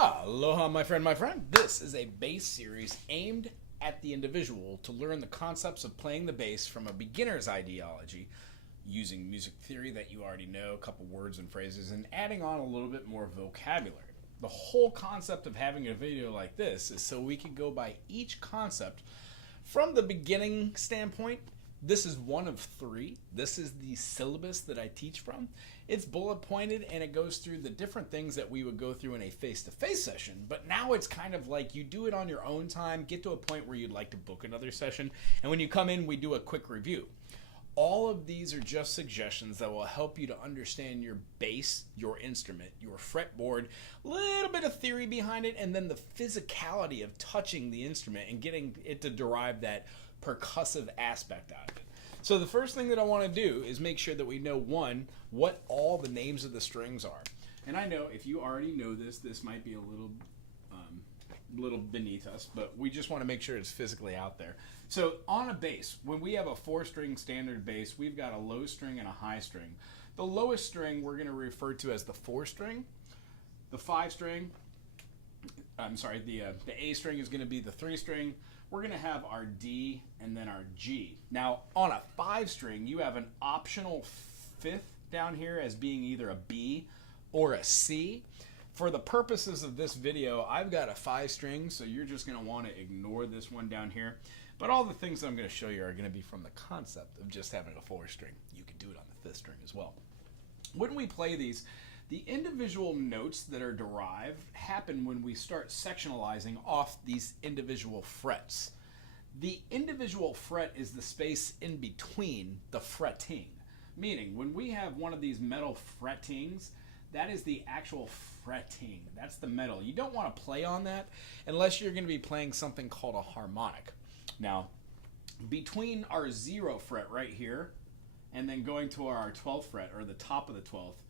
Aloha, my friend, my friend. This is a bass series aimed at the individual to learn the concepts of playing the bass from a beginner's ideology, using music theory that you already know, a couple words and phrases, and adding on a little bit more vocabulary. The whole concept of having a video like this is so we can go by each concept from the beginning standpoint. This is one of three. This is the syllabus that I teach from. It's bullet pointed and it goes through the different things that we would go through in a face-to-face session. But now it's kind of like you do it on your own time, get to a point where you'd like to book another session. And when you come in, we do a quick review. All of these are just suggestions that will help you to understand your bass, your instrument, your fretboard, a little bit of theory behind it, and then the physicality of touching the instrument and getting it to derive that percussive aspect out of it. So the first thing that I want to do is make sure that we know, one, what all the names of the strings are. And I know if you already know this, this might be a little beneath us, but we just want to make sure it's physically out there. So on a bass, when we have a 4-string standard bass, we've got a low string and a high string. The lowest string we're going to refer to as the 4-string. The 5-string, the A string is going to be the 3-string. We're going to have our D and then our G. Now, on a 5-string, you have an optional 5th down here as being either a B or a C. For the purposes of this video, I've got a 5-string, so you're just going to want to ignore this one down here. But all the things that I'm going to show you are going to be from the concept of just having a 4-string. You can do it on the 5th string as well. When we play these, the individual notes that are derived happen when we start sectionalizing off these individual frets. The individual fret is the space in between the fretting, meaning when we have one of these metal frettings, that is the actual fretting. That's the metal. You don't want to play on that unless you're going to be playing something called a harmonic. Now, between our 0 fret right here and then going to our 12th fret, or the top of the 12th,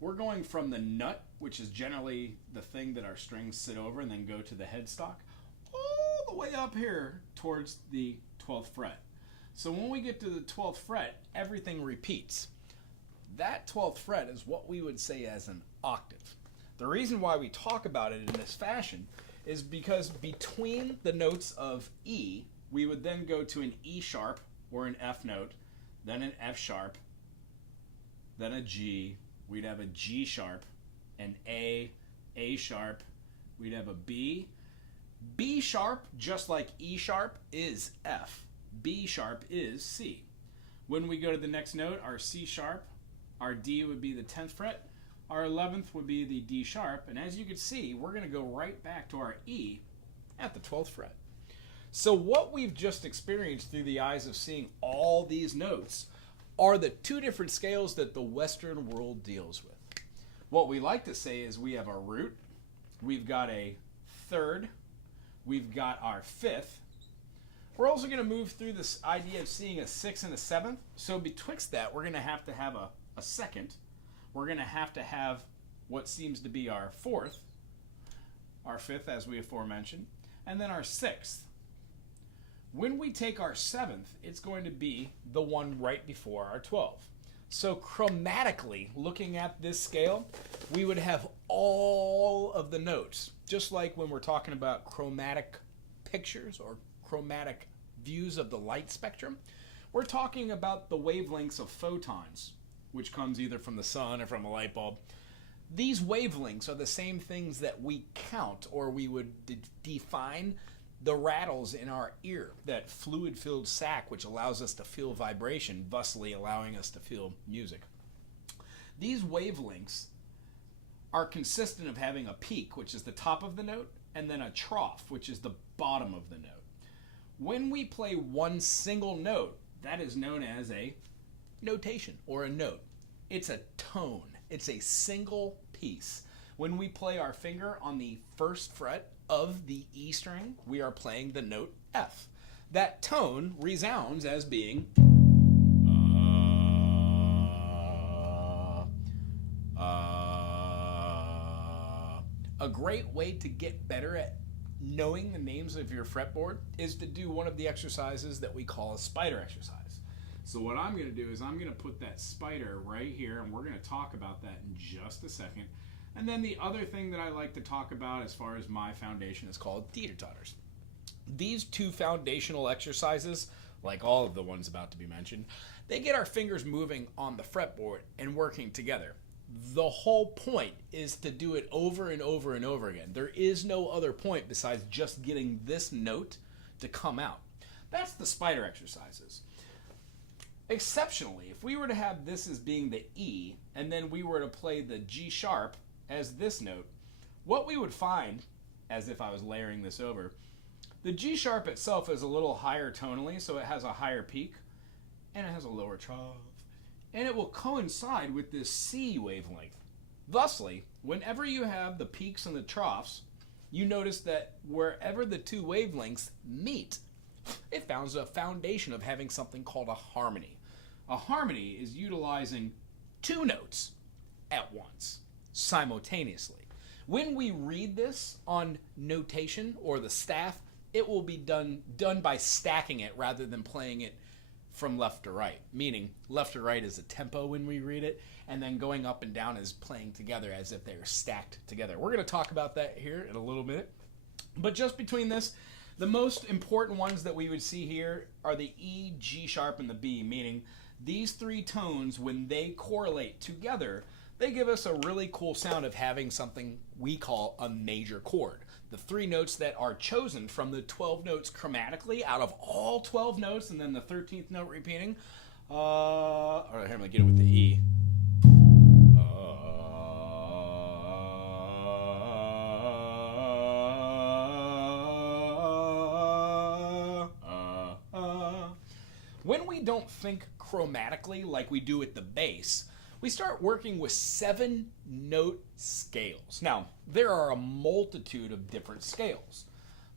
we're going from the nut, which is generally the thing that our strings sit over, and then go to the headstock, all the way up here towards the 12th fret. So when we get to the 12th fret, everything repeats. That 12th fret is what we would say as an octave. The reason why we talk about it in this fashion is because between the notes of E, we would then go to an E sharp or an F note, then an F sharp, then a G. We'd have a G sharp, an A sharp, we'd have a B. B sharp, just like E sharp, is F. B sharp is C. When we go to the next note, our C sharp, our D would be the 10th fret, our 11th would be the D sharp, and as you can see, we're going to go right back to our E at the 12th fret. So what we've just experienced through the eyes of seeing all these notes are the two different scales that the Western world deals with. What we like to say is we have a root, we've got a 3rd, we've got our 5th. We're also going to move through this idea of seeing a 6th and a 7th. So betwixt that, we're going to have a 2nd. We're going to have what seems to be our 4th, our 5th as we aforementioned, and then our 6th. When we take our 7th, it's going to be the one right before our 12th. So chromatically, looking at this scale, we would have all of the notes, just like when we're talking about chromatic pictures or chromatic views of the light spectrum. We're talking about the wavelengths of photons, which comes either from the sun or from a light bulb. These wavelengths are the same things that we count, or we would define the rattles in our ear, that fluid-filled sac which allows us to feel vibration, thusly allowing us to feel music. These wavelengths are consistent of having a peak, which is the top of the note, and then a trough, which is the bottom of the note. When we play one single note, that is known as a notation or a note. It's a tone. It's a single piece. When we play our finger on the 1st fret of the E string, we are playing the note F. That tone resounds as being A great way to get better at knowing the names of your fretboard is to do one of the exercises that we call a spider exercise. So what I'm going to do is I'm going to put that spider right here, and we're going to talk about that in just a second. And then the other thing that I like to talk about as far as my foundation is called Teeter totters. These two foundational exercises, like all of the ones about to be mentioned, they get our fingers moving on the fretboard and working together. The whole point is to do it over and over and over again. There is no other point besides just getting this note to come out. That's the spider exercises. Exceptionally, if we were to have this as being the E, and then we were to play the G sharp as this note, what we would find, as if I was layering this over, the G sharp itself is a little higher tonally, so it has a higher peak, and it has a lower trough, and it will coincide with this C wavelength. Thusly, whenever you have the peaks and the troughs, you notice that wherever the two wavelengths meet, it founds a foundation of having something called a harmony. A harmony is utilizing two notes at once, simultaneously. When we read this on notation or the staff, it will be done by stacking it rather than playing it from left to right, meaning left to right is a tempo when we read it, and then going up and down is playing together as if they're stacked together. We're going to talk about that here in a little bit. But just between this, the most important ones that we would see here are the E, G sharp, and the B, meaning these three tones, when they correlate together, they give us a really cool sound of having something we call a major chord. The three notes that are chosen from the 12 notes chromatically out of all 12 notes, and then the 13th note repeating. All right, here I'm going to get it with the E. When we don't think chromatically like we do at the bass, we start working with 7-note scales. Now, there are a multitude of different scales.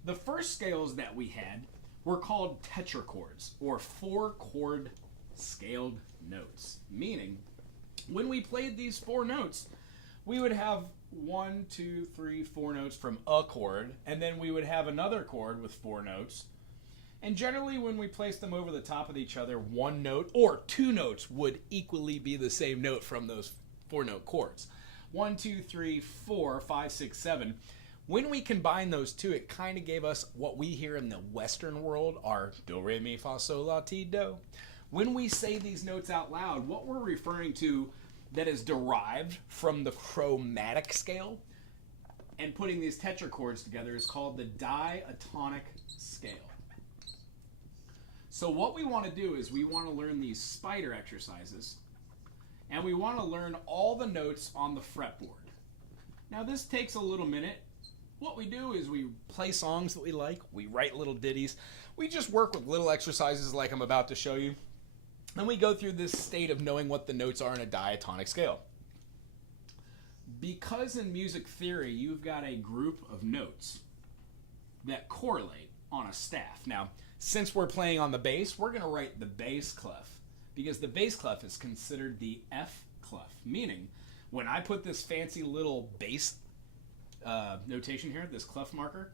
The first scales that we had were called Tetra chords, or 4-chord scaled notes, meaning when we played these 4 notes, we would have 1, 2, 3, 4 notes from a chord, and then we would have another chord with 4 notes. And generally, when we place them over the top of each other, 1 note or 2 notes would equally be the same note from those 4-note chords. 1, 2, 3, 4, 5, 6, 7. When we combine those two, it kind of gave us what we hear in the Western world are do, re, mi, fa, sol, la, ti, do. When we say these notes out loud, what we're referring to that is derived from the chromatic scale and putting these tetra chords together is called the diatonic scale. So what we want to do is we want to learn these spider exercises, and we want to learn all the notes on the fretboard. Now this takes a little minute. What we do is we play songs that we like, we write little ditties, we just work with little exercises like I'm about to show you, and we go through this state of knowing what the notes are in a diatonic scale. Because in music theory you've got a group of notes that correlate on a staff. Now, since we're playing on the bass, we're going to write the bass clef, because the bass clef is considered the F clef, meaning when I put this fancy little bass notation here, this clef marker,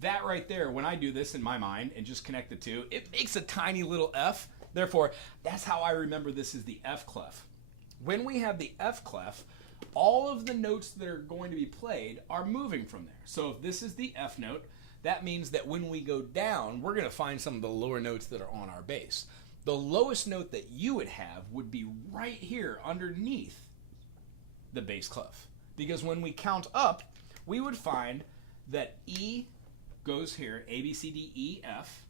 that right there, when I do this in my mind and just connect the two, it makes a tiny little F. Therefore, that's how I remember this is the F clef. When we have the F clef, all of the notes that are going to be played are moving from there. So if this is the F note, that means that when we go down, we're going to find some of the lower notes that are on our bass. The lowest note that you would have would be right here underneath the bass clef. Because when we count up, we would find that E goes here, A, B, C, D, E, F.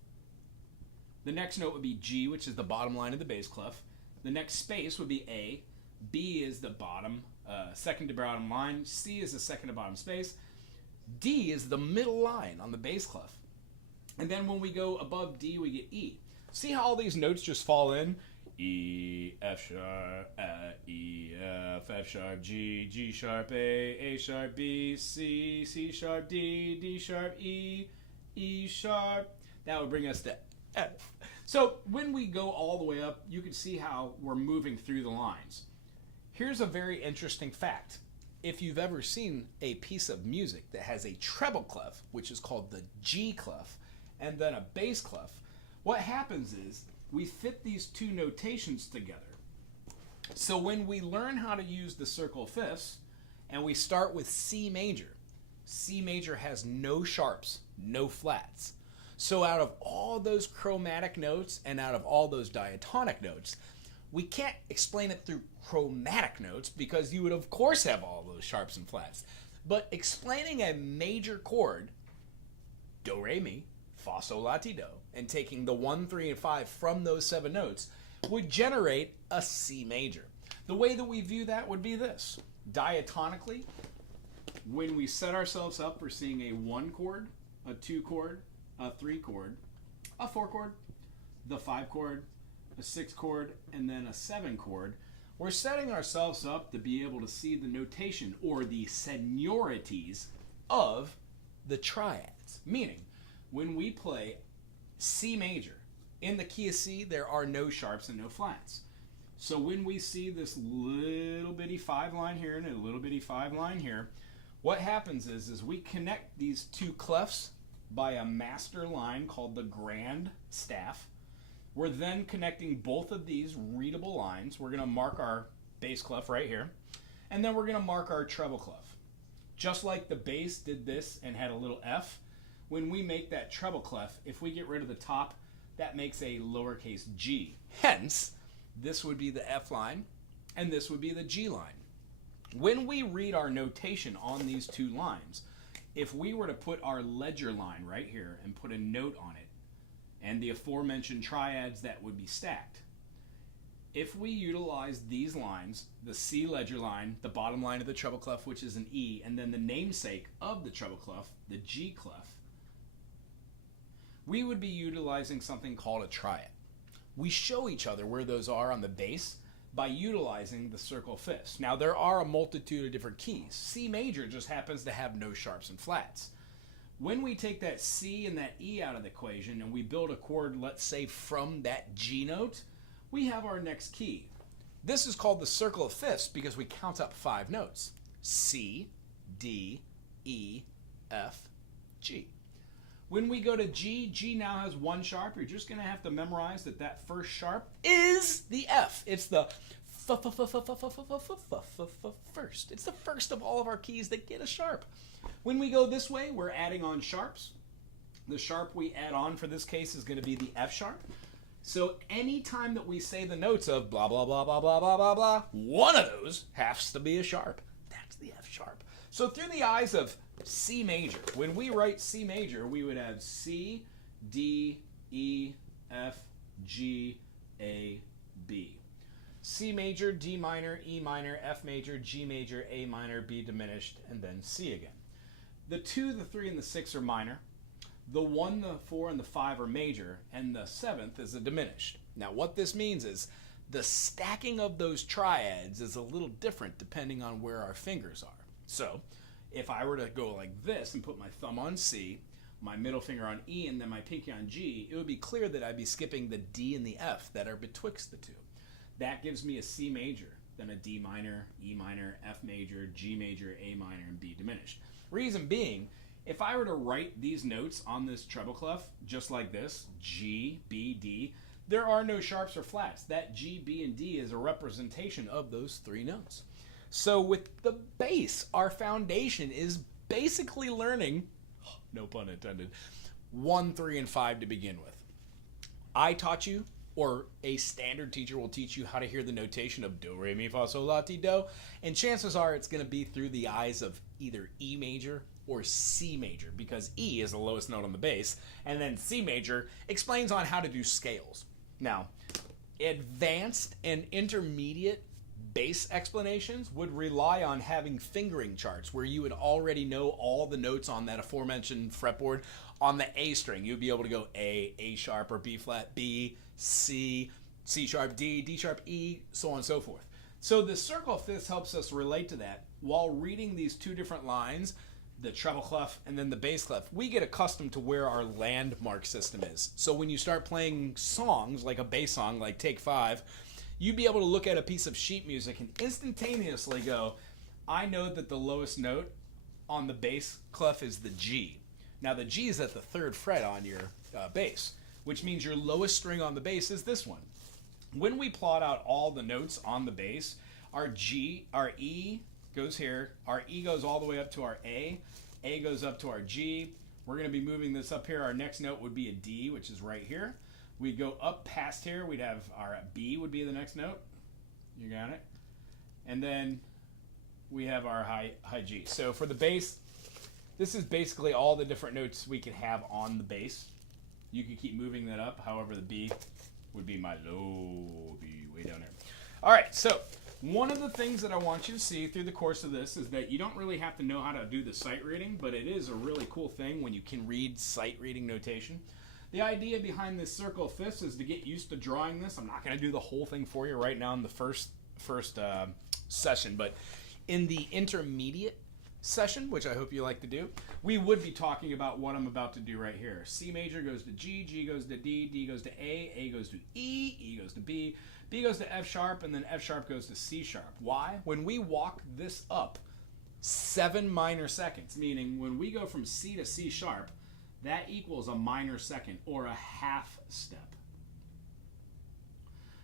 The next note would be G, which is the bottom line of the bass clef. The next space would be A. B is the bottom, second to bottom line. C is the second to bottom space. D is the middle line on the bass clef. And then when we go above D, we get E. See how all these notes just fall in? E, F sharp, E, F sharp, G, G sharp, A sharp, B, C, C sharp, D, D sharp, E, E sharp. That would bring us to F. So when we go all the way up, you can see how we're moving through the lines. Here's a very interesting fact. If you've ever seen a piece of music that has a treble clef, which is called the G clef, and then a bass clef, what happens is we fit these two notations together. So when we learn how to use the circle fifths, and we start with C major. C major has no sharps, no flats. So out of all those chromatic notes and out of all those diatonic notes, we can't explain it through chromatic notes because you would of course have all those sharps and flats. But explaining a major chord, do, re, mi, fa, sol, la, ti, do, and taking the 1, 3, and 5 from those 7 notes would generate a C major. The way that we view that would be this. Diatonically, when we set ourselves up for seeing a 1 chord, a 2 chord, a 3 chord, a 4 chord, the 5 chord, a 6 chord, and then a 7 chord, we're setting ourselves up to be able to see the notation or the seniorities of the triads. Meaning, when we play C major, in the key of C, there are no sharps and no flats. So when we see this little bitty 5 line here and a little bitty 5 line here, what happens is we connect these 2 clefs by a master line called the grand staff. We're then connecting both of these readable lines. We're going to mark our bass clef right here, and then we're going to mark our treble clef. Just like the bass did this and had a little F, when we make that treble clef, if we get rid of the top, that makes a lowercase g. Hence, this would be the F line, and this would be the G line. When we read our notation on these 2 lines, if we were to put our ledger line right here and put a note on it, and the aforementioned triads that would be stacked, if we utilize these lines, the C ledger line, the bottom line of the treble clef, which is an E, and then the namesake of the treble clef, the G clef, we would be utilizing something called a triad. We show each other where those are on the bass by utilizing the circle fifths. Now, there are a multitude of different keys. C major just happens to have no sharps and flats. When we take that C and that E out of the equation and we build a chord, let's say, from that G note, we have our next key. This is called the circle of fifths because we count up 5 notes. C, D, E, F, G. When we go to G, G now has 1 sharp. You're just going to have to memorize that that first sharp is the F. It's the first. It's the first of all of our keys that get a sharp. When we go this way, we're adding on sharps. The sharp we add on for this case is going to be the F sharp. So anytime that we say the notes of blah, blah, blah, blah, blah, blah, blah, blah, one of those has to be a sharp. That's the F sharp. So through the eyes of C major, when we write C major, we would have C, D, E, F, G, A, B. C major, D minor, E minor, F major, G major, A minor, B diminished, and then C again. The 2, the 3, and the 6 are minor. The 1, the 4, and the 5 are major, and the 7th is a diminished. Now what this means is the stacking of those triads is a little different depending on where our fingers are. So if I were to go like this and put my thumb on C, my middle finger on E, and then my pinky on G, it would be clear that I'd be skipping the D and the F that are betwixt the 2. That gives me a C major, then a D minor, E minor, F major, G major, A minor, and B diminished. Reason being, if I were to write these notes on this treble clef, just like this, G, B, D, there are no sharps or flats. That G, B, and D is a representation of those 3 notes. So with the bass, our foundation is basically learning, no pun intended, 1, 3, and 5 to begin with. I taught you, or a standard teacher will teach you how to hear the notation of do, re, mi, fa, sol, la, ti, do, and chances are it's going to be through the eyes of either E major or C major, because E is the lowest note on the bass, and then C major explains on how to do scales. Now, advanced and intermediate bass explanations would rely on having fingering charts where you would already know all the notes on that aforementioned fretboard. On the A string, you'd be able to go A sharp, or B flat, B, C, C sharp, D, D sharp, E, so on and so forth. So the circle of fifths helps us relate to that. While reading these 2 different lines, the treble clef and then the bass clef, we get accustomed to where our landmark system is. So when you start playing songs, like a bass song, like Take 5, you'd be able to look at a piece of sheet music and instantaneously go, I know that the lowest note on the bass clef is the G. Now the G is at the 3rd fret on your bass, which means your lowest string on the bass is this one. When we plot out all the notes on the bass, our G, our E, goes here. Our E goes all the way up to our A. A goes up to our G. We're going to be moving this up here. Our next note would be a D, which is right here. We go up past here. We'd have our B would be the next note. You got it. And then we have our high G. So for the bass, this is basically all the different notes we could have on the bass. You could keep moving that up. However, the B would be my low B way down there. All right, so one of the things that I want you to see through the course of this is that you don't really have to know how to do the sight reading, but it is a really cool thing when you can read sight reading notation. The idea behind this circle of fifths is to get used to drawing this. I'm not going to do the whole thing for you right now in the first session, but in the intermediate session, which I hope you like to do, we would be talking about what I'm about to do right here. C major goes to G, G goes to D, D goes to A goes to E, E goes to B, B goes to F sharp, and then F sharp goes to C sharp. Why? When we walk this up 7 minor seconds, meaning when we go from C to C sharp, that equals a minor second or a half step.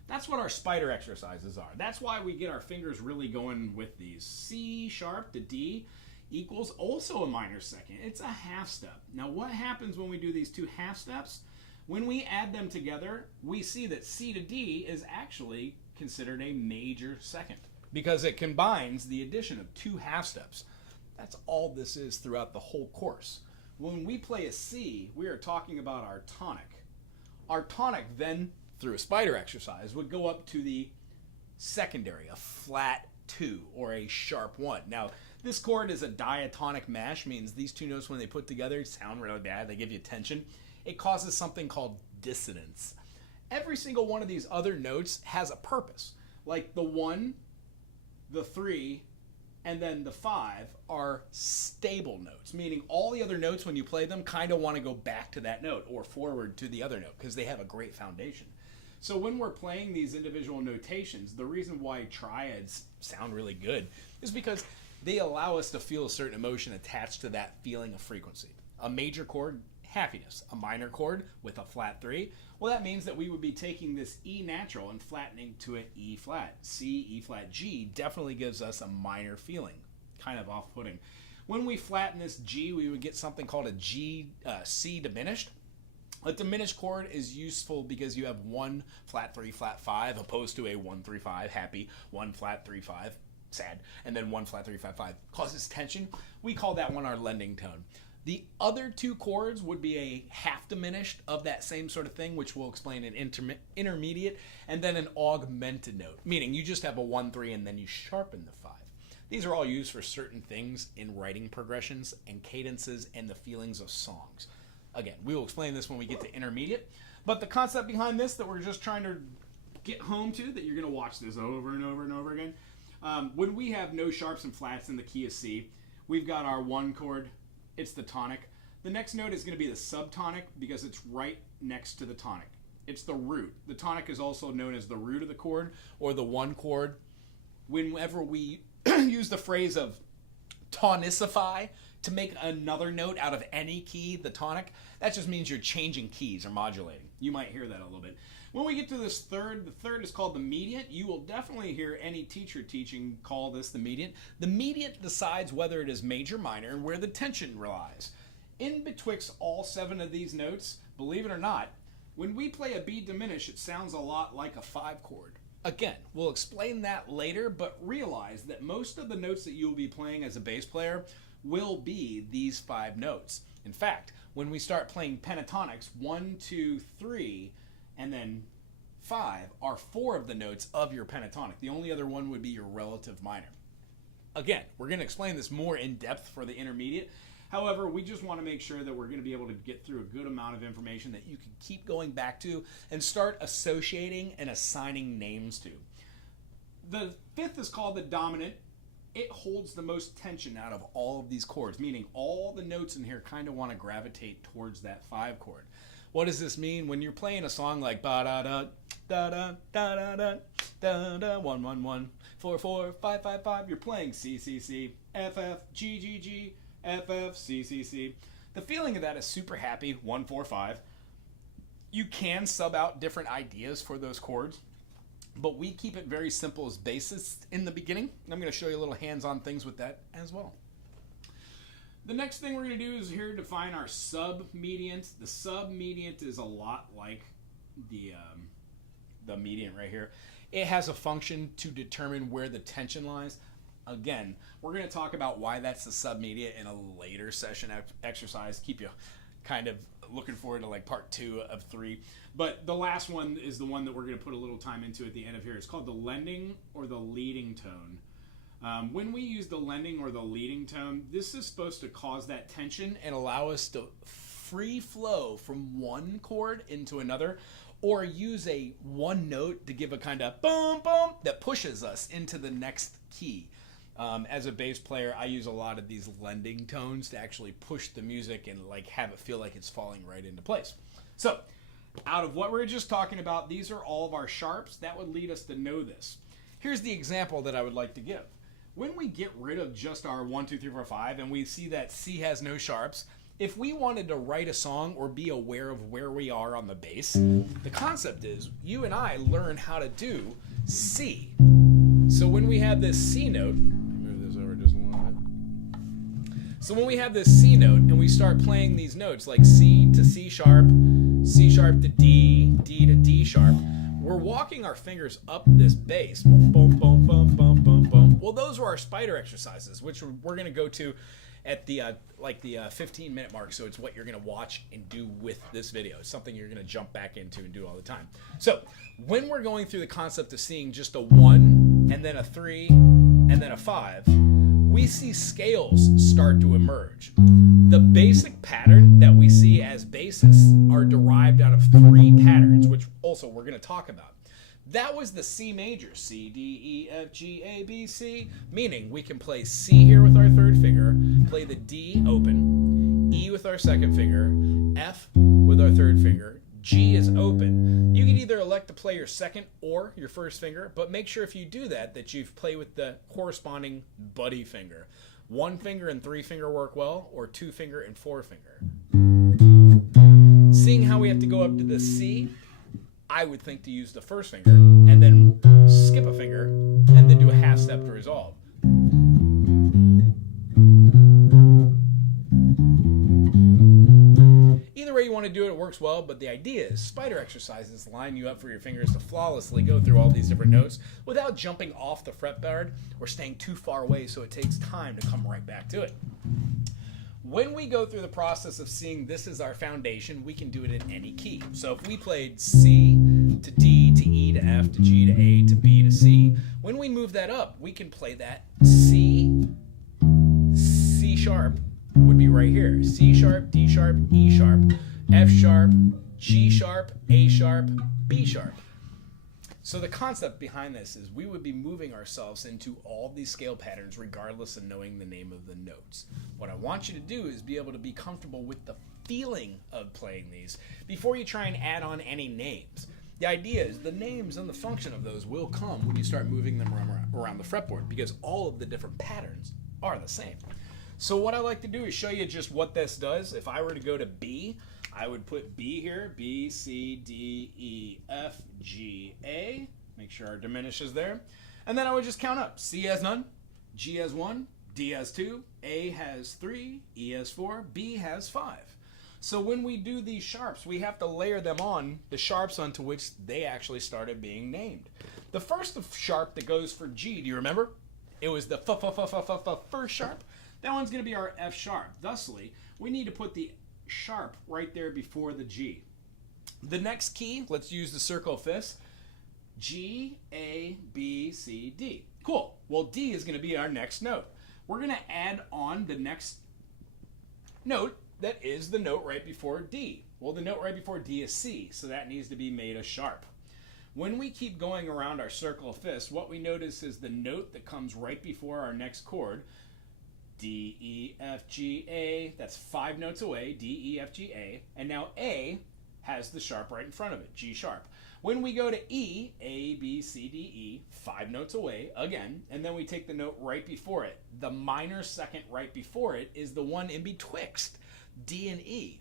That's what our spider exercises are. That's why we get our fingers really going with these. C sharp to D equals also a minor second. It's a half step. Now what happens when we do these two half steps? When we add them together, we see that C to D is actually considered a major second because it combines the addition of two half steps. That's all this is throughout the whole course. When we play a C, we are talking about our tonic. Our tonic then, through a spider exercise, would go up to the secondary, a flat 2 or a sharp 1. Now, this chord is a diatonic mash, means these two notes when they put together sound really bad, they give you tension. It causes something called dissonance. Every single one of these other notes has a purpose. Like the 1, the 3, and then the 5 are stable notes, meaning all the other notes when you play them kind of want to go back to that note or forward to the other note because they have a great foundation. So when we're playing these individual notations, the reason why triads sound really good is because they allow us to feel a certain emotion attached to that feeling of frequency. A major chord, happiness. A minor chord with a flat 3, well, that means that we would be taking this E natural and flattening to an E flat. C, E flat, G definitely gives us a minor feeling, kind of off-putting. When we flatten this G, we would get something called a C diminished. A diminished chord is useful because you have 1 flat 3 flat 5 opposed to a 1 3 5 happy, 1 flat 3 5 sad, and then 1 flat 3 flat 5 causes tension. We call that one our lending tone. The other two chords would be a half diminished of that same sort of thing, which we'll explain in intermediate, and then an augmented note, meaning you just have a 1 3 and then you sharpen the 5. These are all used for certain things in writing progressions and cadences and the feelings of songs. Again, we will explain this when we get to intermediate, but the concept behind this that we're just trying to get home to, that you're going to watch this over and over and over again, when we have no sharps and flats in the key of C, we've got our 1 chord, it's the tonic. The next note is going to be the subtonic because it's right next to the tonic. It's the root. The tonic is also known as the root of the chord or the 1 chord. Whenever we use the phrase of tonicify to make another note out of any key, the tonic, that just means you're changing keys or modulating. You might hear that a little bit. When we get to this third, the third is called the mediant. You will definitely hear any teacher teaching call this the mediant. The mediant decides whether it is major, minor, and where the tension relies. In betwixt all 7 of these notes, believe it or not, when we play a B diminished, it sounds a lot like a 5 chord. Again, we'll explain that later, but realize that most of the notes that you will be playing as a bass player will be these 5 notes. In fact, when we start playing pentatonics, 1, 2, 3, and then 5 are 4 of the notes of your pentatonic. The only other one would be your relative minor. Again, we're going to explain this more in depth for the intermediate. However, we just want to make sure that we're going to be able to get through a good amount of information that you can keep going back to and start associating and assigning names to. The 5th is called the dominant. It holds the most tension out of all of these chords, meaning all the notes in here kind of want to gravitate towards that 5 chord. What does this mean? When you're playing a song like ba da da da da da da da da 1 1 1 4 4 5 5 5, you're playing C C C F F G G G F F C C C. The feeling of that is super happy. 1 4 5. You can sub out different ideas for those chords. but we keep it very simple as bassists in the beginning. I'm going to show you a little hands-on things with that as well. The next thing we're going to do is here define our sub-mediant. The sub-mediant is a lot like the mediant right here. It has a function to determine where the tension lies. Again, we're going to talk about why that's the sub-mediant in a later session exercise. Keep you kind of looking forward to like part 2 of 3. But the last one is the one that we're going to put a little time into at the end of here. It's called the lending or the leading tone. When we use the lending or the leading tone, this is supposed to cause that tension and allow us to free flow from one chord into another, or use a one note to give a kind of boom, boom that pushes us into the next key. As a bass player, I use a lot of these lending tones to actually push the music and like have it feel like it's falling right into place. So, out of what we were just talking about, these are all of our sharps. That would lead us to know this. Here's the example that I would like to give. When we get rid of just our 1, 2, 3, 4, 5, and we see that C has no sharps, if we wanted to write a song or be aware of where we are on the bass, the concept is you and I learn how to do C. So when we have this C note, move this over just a little bit. So when we have this C note and we start playing these notes like C to C sharp to D, D to D sharp, we're walking our fingers up this bass. Boom, boom, boom, boom, boom, boom, boom. Well, those were our spider exercises, which we're going to go to at the 15-minute mark. So it's what you're going to watch and do with this video. It's something you're going to jump back into and do all the time. So when we're going through the concept of seeing just a 1 and then a 3 and then a 5, we see scales start to emerge. The basic pattern that we see as bassists are derived out of 3 patterns, which also we're going to talk about. That was the C major, C, D, E, F, G, A, B, C, meaning we can play C here with our 3rd finger, play the D open, E with our 2nd finger, F with our 3rd finger, G is open. You can either elect to play your 2nd or your 1st finger, but make sure if you do that, that you play with the corresponding buddy finger. 1 finger and 3 finger work well, or 2 finger and 4 finger. Seeing how we have to go up to the C, I would think to use the 1st finger, and then skip a finger, and then do a half step to resolve. Either way you want to do it, it works well, but the idea is spider exercises line you up for your fingers to flawlessly go through all these different notes without jumping off the fretboard or staying too far away, so it takes time to come right back to it. When we go through the process of seeing this as our foundation, we can do it in any key. So if we played C to D to E to F to G to A to B to C, when we move that up, we can play that C, C sharp would be right here. C sharp, D sharp, E sharp, F sharp, G sharp, A sharp, B sharp. So the concept behind this is we would be moving ourselves into all of these scale patterns regardless of knowing the name of the notes. What I want you to do is be able to be comfortable with the feeling of playing these before you try and add on any names. The idea is the names and the function of those will come when you start moving them around the fretboard, because all of the different patterns are the same. So what I like to do is show you just what this does. If I were to go to B, I would put B here, B, C, D, E, F, G, A. Make sure our diminished is there. And then I would just count up. C has none, G has 1, D has 2, A has 3, E has 4, B has 5. So when we do these sharps, we have to layer them on the sharps onto which they actually started being named. The first sharp that goes for G, do you remember? It was the first sharp. That one's going to be our F sharp. Thusly, we need to put the sharp right there before the G. The next key, let's use the circle of fifths. G, A, B, C, D. Cool. Well, D is going to be our next note. We're going to add on the next note that is the note right before D. Well, the note right before D is C, so that needs to be made a sharp. When we keep going around our circle of fifths, what we notice is the note that comes right before our next chord, D, E, F, G, A, that's 5 notes away, D, E, F, G, A, and now A has the sharp right in front of it, G sharp. When we go to E, A, B, C, D, E, 5 notes away again, and then we take the note right before it. The minor second right before it is the one in betwixt D and E.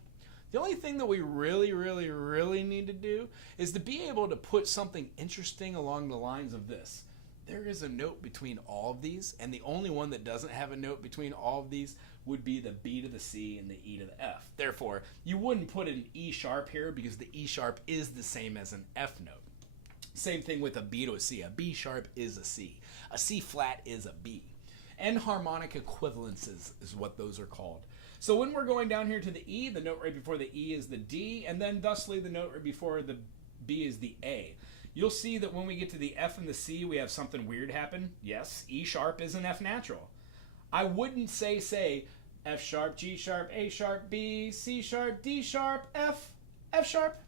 The only thing that we really, really, really need to do is to be able to put something interesting along the lines of this. There is a note between all of these, and the only one that doesn't have a note between all of these would be the B to the C and the E to the F. Therefore, you wouldn't put an E sharp here because the E sharp is the same as an F note. Same thing with a B to a C. A B sharp is a C. A C flat is a B. Enharmonic equivalences is what those are called. So when we're going down here to the E, the note right before the E is the D, and then thusly the note right before the B is the A. You'll see that when we get to the F and the C, we have something weird happen. Yes, E sharp is an F natural. I wouldn't say F sharp, G sharp, A sharp, B, C sharp, D sharp, F, F sharp.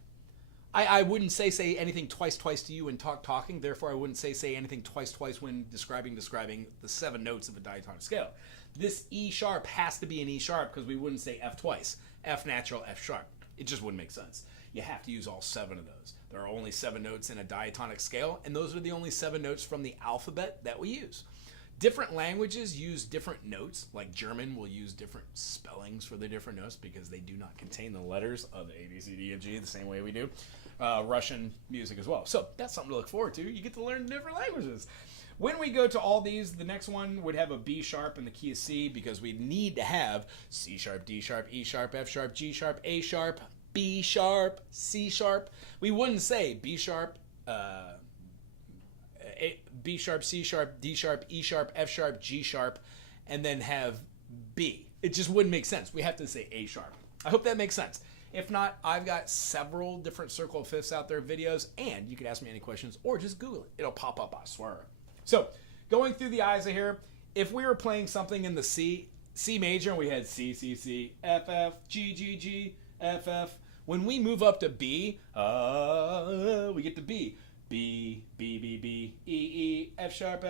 I wouldn't say anything twice to you when talking. Therefore, I wouldn't say anything twice when describing the 7 notes of a diatonic scale. This E sharp has to be an E sharp because we wouldn't say F twice. F natural, F sharp. It just wouldn't make sense. You have to use all 7 of those. There are only 7 notes in a diatonic scale, and those are the only 7 notes from the alphabet that we use. Different languages use different notes, like German will use different spellings for the different notes because they do not contain the letters of A, B, C, D, and G the same way we do. Russian music as well. So that's something to look forward to. You get to learn different languages. When we go to all these, the next one would have a B sharp in the key of C because we need to have C sharp, D sharp, E sharp, F sharp, G sharp, A sharp, B sharp, C sharp. We wouldn't say B sharp, B sharp, C sharp, D sharp, E sharp, F sharp, G sharp, and then have B. It just wouldn't make sense. We have to say A sharp. I hope that makes sense. If not, I've got several different circle of fifths out there videos, and you can ask me any questions or just Google it. It'll pop up, I swear. So, going through the eyes of here, if we were playing something in the C major, and we had C, C, C, F, F, G, G, G, F, F, when we move up to B, we get to B. B, B, B, B, E, E, F sharp,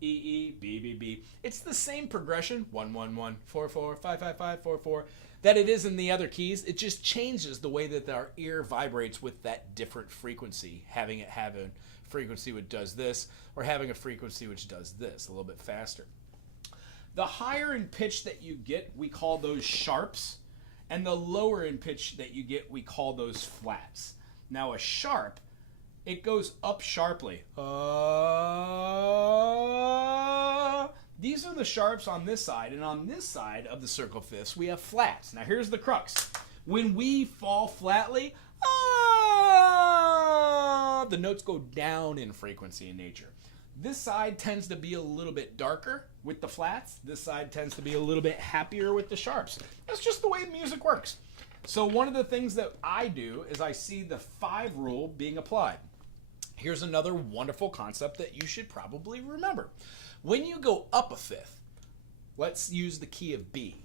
E, E, B, B, B. It's the same progression, 1, 1, 1, 4, 4, 5, 5, 5, 4, 4, that it is in the other keys. It just changes the way that our ear vibrates with that different frequency, having it have a frequency which does this, or having a frequency which does this, a little bit faster. The higher in pitch that you get, we call those sharps, and the lower in pitch that you get, we call those flats. Now a sharp, it goes up sharply. These are the sharps on this side, and on this side of the circle fifths, we have flats. Now here's the crux. When we fall flatly, the notes go down in frequency in nature. This side tends to be a little bit darker with the flats. This side tends to be a little bit happier with the sharps. That's just the way music works. So one of the things that I do is I see the 5 rule being applied. Here's another wonderful concept that you should probably remember. When you go up a fifth, let's use the key of B.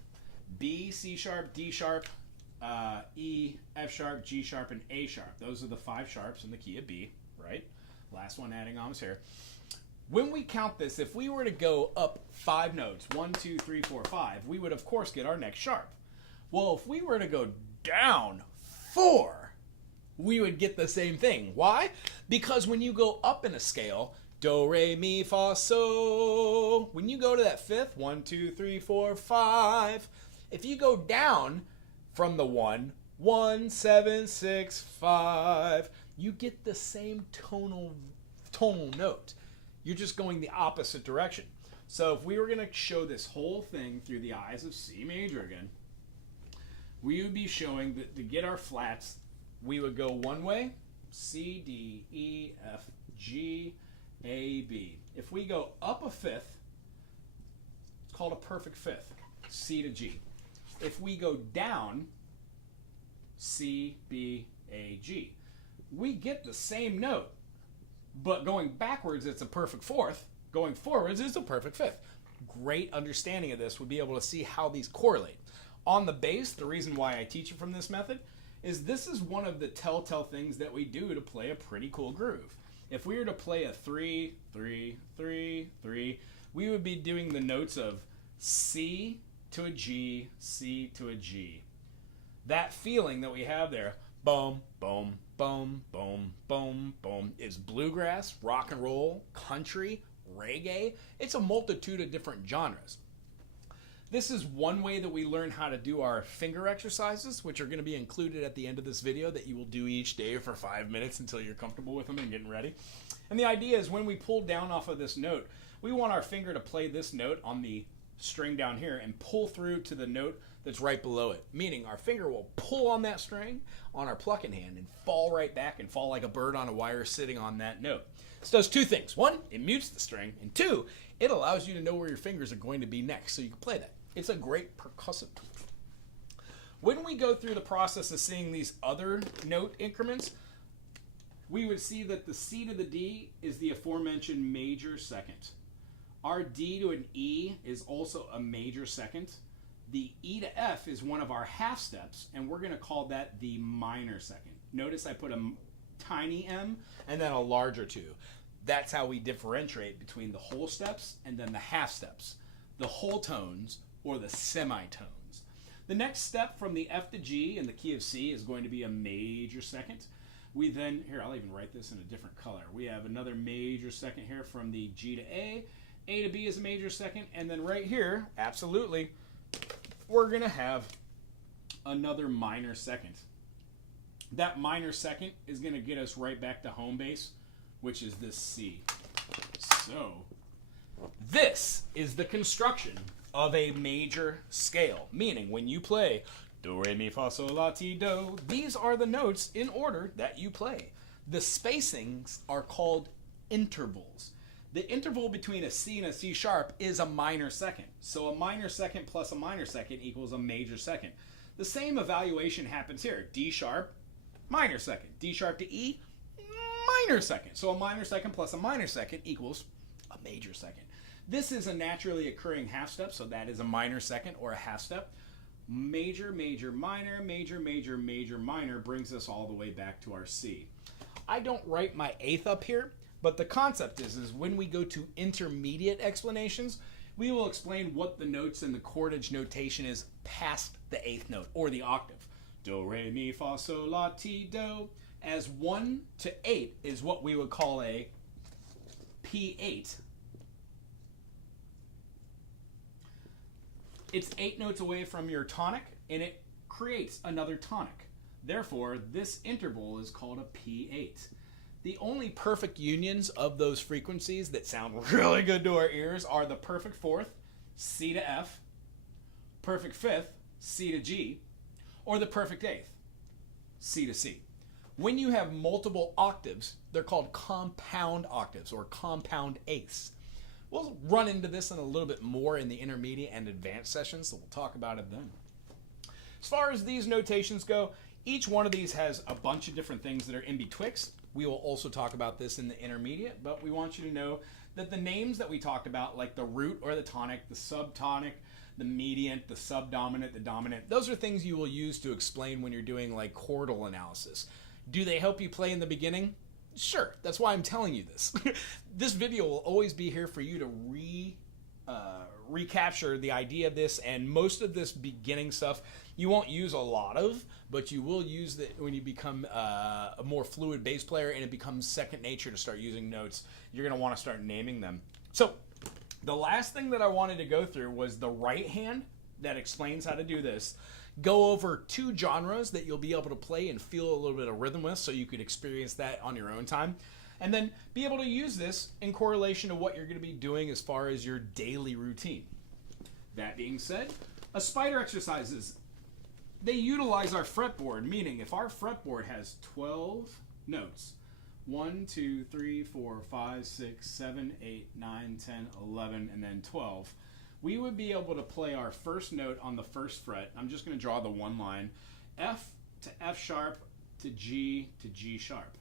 B, C sharp, D sharp, E, F sharp, G sharp, and A sharp. Those are the 5 sharps in the key of B, right? Last one adding on is here. When we count this, if we were to go up 5 notes, 1, 2, 3, 4, 5, we would of course get our next sharp. Well, if we were to go down 4, we would get the same thing. Why? Because when you go up in a scale, do, re, mi, fa, so, when you go to that fifth, 1, 2, 3, 4, 5, if you go down from the 1, 1, 7, 6, 5, you get the same tonal note. You're just going the opposite direction. So if we were going to show this whole thing through the eyes of C major again, we would be showing that to get our flats, we would go one way, C, D, E, F, G, A, B. If we go up a fifth, it's called a perfect fifth, C to G. If we go down, C, B, A, G. We get the same note, but going backwards, it's a perfect fourth. Going forwards, it's a perfect fifth. Great understanding of this would be able to see how these correlate. On the bass, the reason why I teach it from this method is this is one of the telltale things that we do to play a pretty cool groove. If we were to play a 3, 3, 3, 3, we would be doing the notes of C to a G, C to a G. That feeling that we have there, boom, boom, boom, boom, boom, boom, is bluegrass, rock and roll, country, reggae. It's a multitude of different genres. This is one way that we learn how to do our finger exercises, which are going to be included at the end of this video that you will do each day for 5 minutes until you're comfortable with them and getting ready. And the idea is when we pull down off of this note, we want our finger to play this note on the string down here and pull through to the note that's right below it. Meaning our finger will pull on that string on our plucking hand and fall right back and fall like a bird on a wire sitting on that note. This does two things. One, it mutes the string. And two, it allows you to know where your fingers are going to be next so you can play that. It's a great percussive tool. When we go through the process of seeing these other note increments, we would see that the C to the D is the aforementioned major second. Our D to an E is also a major second. The E to F is one of our half steps, and we're going to call that the minor second. Notice I put a tiny M and then a larger 2. That's how we differentiate between the whole steps and then the half steps, the whole tones or the semitones. The next step from the F to G in the key of C is going to be a major second. We then, here I'll even write this in a different color. We have another major second here from the G to A to B is a major second, and then right here, absolutely, we're going to have another minor second. That minor second is going to get us right back to home base, which is this C. So, this is the construction of a major scale, meaning when you play do, re, mi, fa, sol, la, ti, do, these are the notes in order that you play. The spacings are called intervals. The interval between a C and a C sharp is a minor second. So a minor second plus a minor second equals a major second. The same evaluation happens here. D sharp, minor second. D sharp to E, minor second. So a minor second plus a minor second equals a major second. This is a naturally occurring half step, so that is a minor second or a half step. Major, major, minor, major, major, major, minor brings us all the way back to our C. I don't write my eighth up here, but the concept is when we go to intermediate explanations, we will explain what the notes in the chordage notation is past the eighth note, or the octave. Do, re, mi, fa, sol, la, ti, do. As 1 to 8 is what we would call a P8. It's 8 notes away from your tonic, and it creates another tonic. Therefore, this interval is called a P8. The only perfect unions of those frequencies that sound really good to our ears are the perfect fourth, C to F, perfect fifth, C to G, or the perfect eighth, C to C. When you have multiple octaves, they're called compound octaves or compound eighths. We'll run into this in a little bit more in the intermediate and advanced sessions, so we'll talk about it then. As far as these notations go, each one of these has a bunch of different things that are in betwixt. We will also talk about this in the intermediate, but we want you to know that the names that we talked about, like the root or the tonic, the subtonic, the mediant, the subdominant, the dominant, those are things you will use to explain when you're doing like chordal analysis. Do they help you play in the beginning? Sure, that's why I'm telling you this. This video will always be here for you to recapture the idea of this, and most of this beginning stuff you won't use a lot of, but you will use it when you become a more fluid bass player and it becomes second nature to start using notes. You're going to want to start naming them. So the last thing that I wanted to go through was the right hand that explains how to do this. Go over 2 genres that you'll be able to play and feel a little bit of rhythm with so you could experience that on your own time. And then be able to use this in correlation to what you're going to be doing as far as your daily routine. That being said, a Spider exercises, they utilize our fretboard, meaning if our fretboard has 12 notes, 1, 2, 3, 4, 5, 6, 7, 8, 9, 10, 11, and then 12, we would be able to play our first note on the first fret. I'm just going to draw the one line. F to F sharp to G sharp.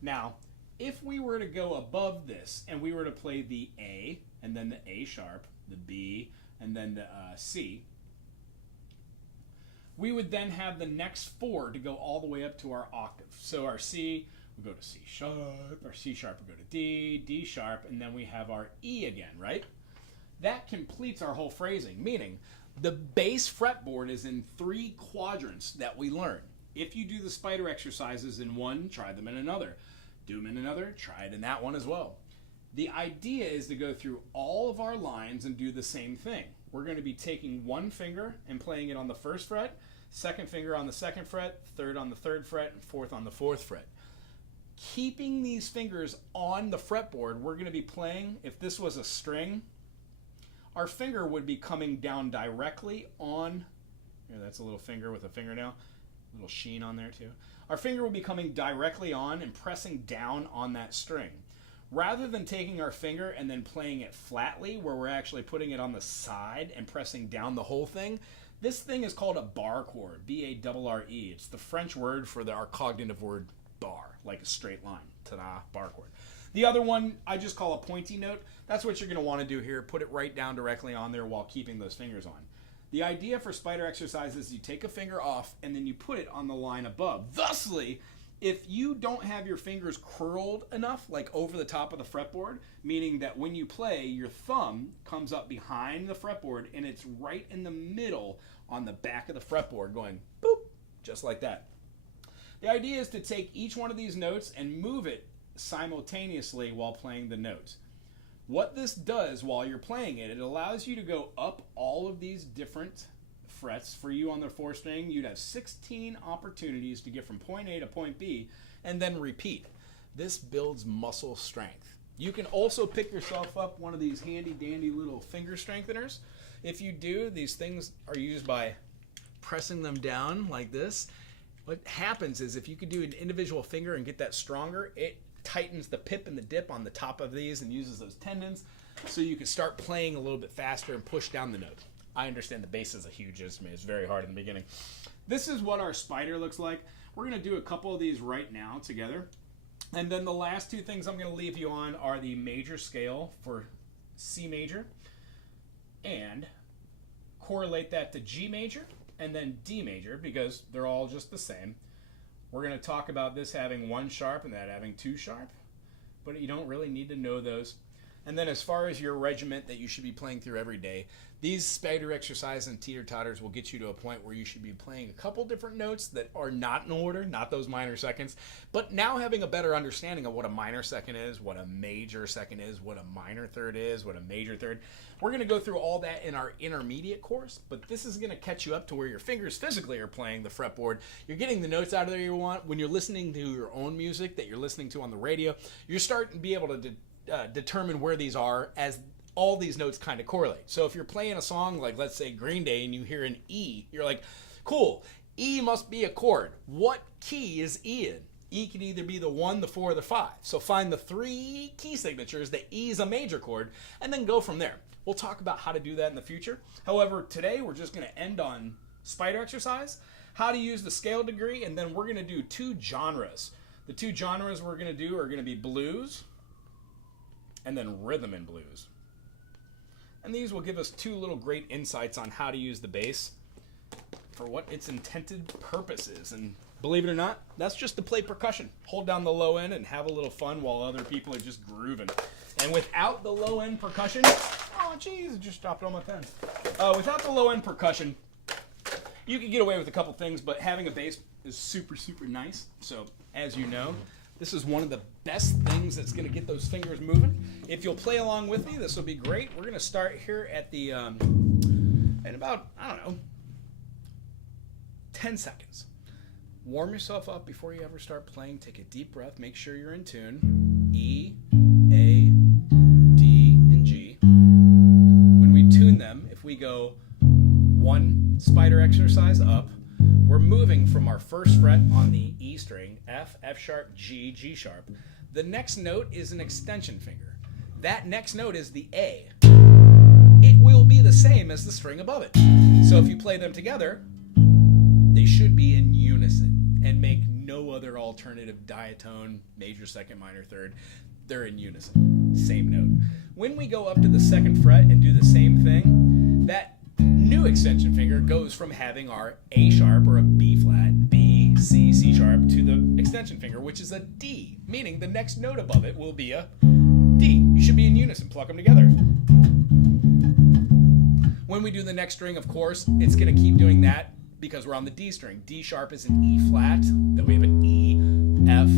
Now, if we were to go above this and we were to play the A and then the A sharp, the B, and then the C, we would then have the next 4 to go all the way up to our octave. So our C would go to C sharp, our C sharp would go to D, D sharp, and then we have our E again, right? That completes our whole phrasing, meaning the bass fretboard is in 3 quadrants that we learn. If you do the Spider exercises in one, try them in another. Do them in another, try it in that one as well. The idea is to go through all of our lines and do the same thing. we're going to be taking one finger and playing it on the first fret, second finger on the second fret, third on the third fret, and fourth on the fourth fret. Keeping these fingers on the fretboard, we're going to be playing, if this was a string, our finger would be coming down directly on, here, that's a little finger with a fingernail, a little sheen on there too. Our finger will be coming directly on and pressing down on that string. Rather than taking our finger and then playing it flatly, where we're actually putting it on the side and pressing down the whole thing, this thing is called a barre chord, B-A-R-R-E. It's the French word for our cognitive word bar, like a straight line. Ta-da, barre chord. The other one I just call a pointy note. That's what you're going to want to do here. Put it right down directly on there while keeping those fingers on. The idea for spider exercises is you take a finger off and then you put it on the line above. Thusly, if you don't have your fingers curled enough, like over the top of the fretboard, meaning that when you play, your thumb comes up behind the fretboard and it's right in the middle on the back of the fretboard going boop, just like that. The idea is to take each one of these notes and move it simultaneously while playing the notes. What this does while you're playing it, it allows you to go up all of these different frets. For you on the 4th string, you'd have 16 opportunities to get from point A to point B and then repeat. This builds muscle strength. You can also pick yourself up one of these handy dandy little finger strengtheners. If you do, these things are used by pressing them down like this. What happens is if you could do an individual finger and get that stronger, it tightens the pip and the dip on the top of these and uses those tendons so you can start playing a little bit faster and push down the note. I understand the bass is a huge instrument. It's very hard in the beginning. This is what our spider looks like. We're going to do a couple of these right now together. And then the last two things I'm going to leave you on are the major scale for C major and correlate that to G major and then D major because they're all just the same. We're going to talk about this having 1 sharp and that having 2 sharp, but you don't really need to know those. And then as far as your regiment that you should be playing through every day, these spider exercise and teeter totters will get you to a point where you should be playing a couple different notes that are not in order, not those minor seconds, but now having a better understanding of what a minor second is, what a major second is, what a minor third is, what a major third. We're going to go through all that in our intermediate course, but this is going to catch you up to where your fingers physically are playing the fretboard. You're getting the notes out of there you want. When you're listening to your own music that you're listening to on the radio, you're starting to be able to determine where these are as all these notes kind of correlate. So if you're playing a song like, let's say, Green Day, and you hear an E, you're like, cool, E must be a chord. What key is E in? E can either be the 1, the 4, or the 5. So find the 3 key signatures that E is a major chord, and then go from there. We'll talk about how to do that in the future. However, today we're just going to end on spider exercise, how to use the scale degree, and then we're going to do 2 genres. The 2 genres we're going to do are going to be blues and then rhythm and blues. And these will give us 2 little great insights on how to use the bass for what its intended purpose is. And believe it or not, that's just to play percussion. Hold down the low end and have a little fun while other people are just grooving. And without the low end percussion, oh geez, it just dropped on my pen. Without the low end percussion, you can get away with a couple things, but having a bass is super, super nice. So as you know, this is one of the best things that's going to get those fingers moving. If you'll play along with me, this will be great. We're going to start here at the, at about, I don't know, 10 seconds. Warm yourself up before you ever start playing. Take a deep breath. Make sure you're in tune. E, A, D, and G. When we tune them, if we go 1 spider exercise up, we're moving from our 1st fret on the E string, F, F sharp, G, G sharp. The next note is an extension finger. That next note is the A. It will be the same as the string above it. So if you play them together, they should be in unison and make no other alternative diatone, major, second, minor, third. They're in unison, same note. When we go up to the 2nd fret and do the same thing, that new extension finger goes from having our A sharp or a B flat, B, C, C sharp to the extension finger, which is a D, meaning the next note above it will be a D. You should be in unison, pluck them together. When we do the next string, of course, it's going to keep doing that because we're on the D string. D sharp is an E flat, then we have an E, F,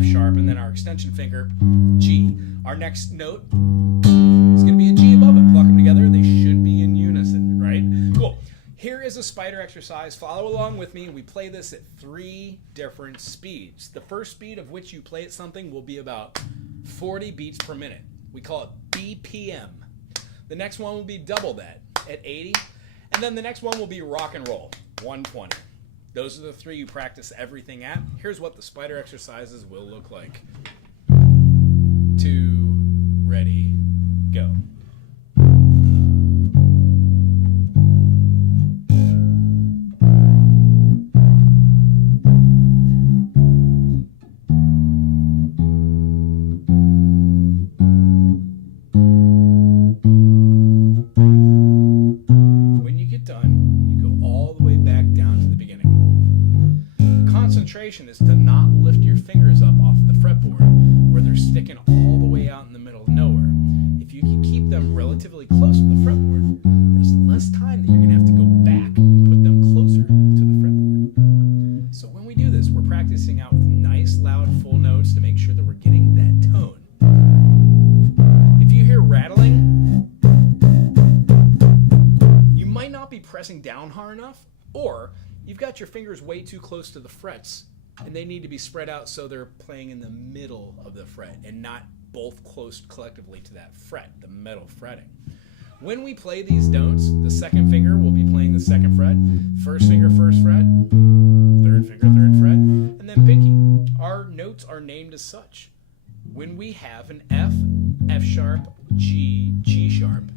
F sharp, and then our extension finger, G. Our next note is going to be a G above it. Pluck them together, they should be in unison. is a spider exercise. Follow along with me. We play this at 3 different speeds. The first speed of which you play at something will be about 40 beats per minute. We call it BPM. The next one will be double that at 80. And then the next one will be rock and roll, 120. Those are the 3 you practice everything at. Here's what the spider exercises will look like. 2, ready, go. Is to not lift your fingers up off the fretboard where they're sticking all the way out in the middle of nowhere. If you can keep them relatively close to the fretboard, there's less time that you're going to have to go back and put them closer to the fretboard. So when we do this, we're practicing out with nice, loud, full notes to make sure that we're getting that tone. If you hear rattling, you might not be pressing down hard enough, or you've got your fingers way too close to the frets and they need to be spread out so they're playing in the middle of the fret and not both close collectively to that fret, the middle fretting. When we play these notes, the second finger will be playing the second fret, first finger, first fret, third finger, third fret, and then pinky. Our notes are named as such. When we have an F, F sharp, G, G sharp,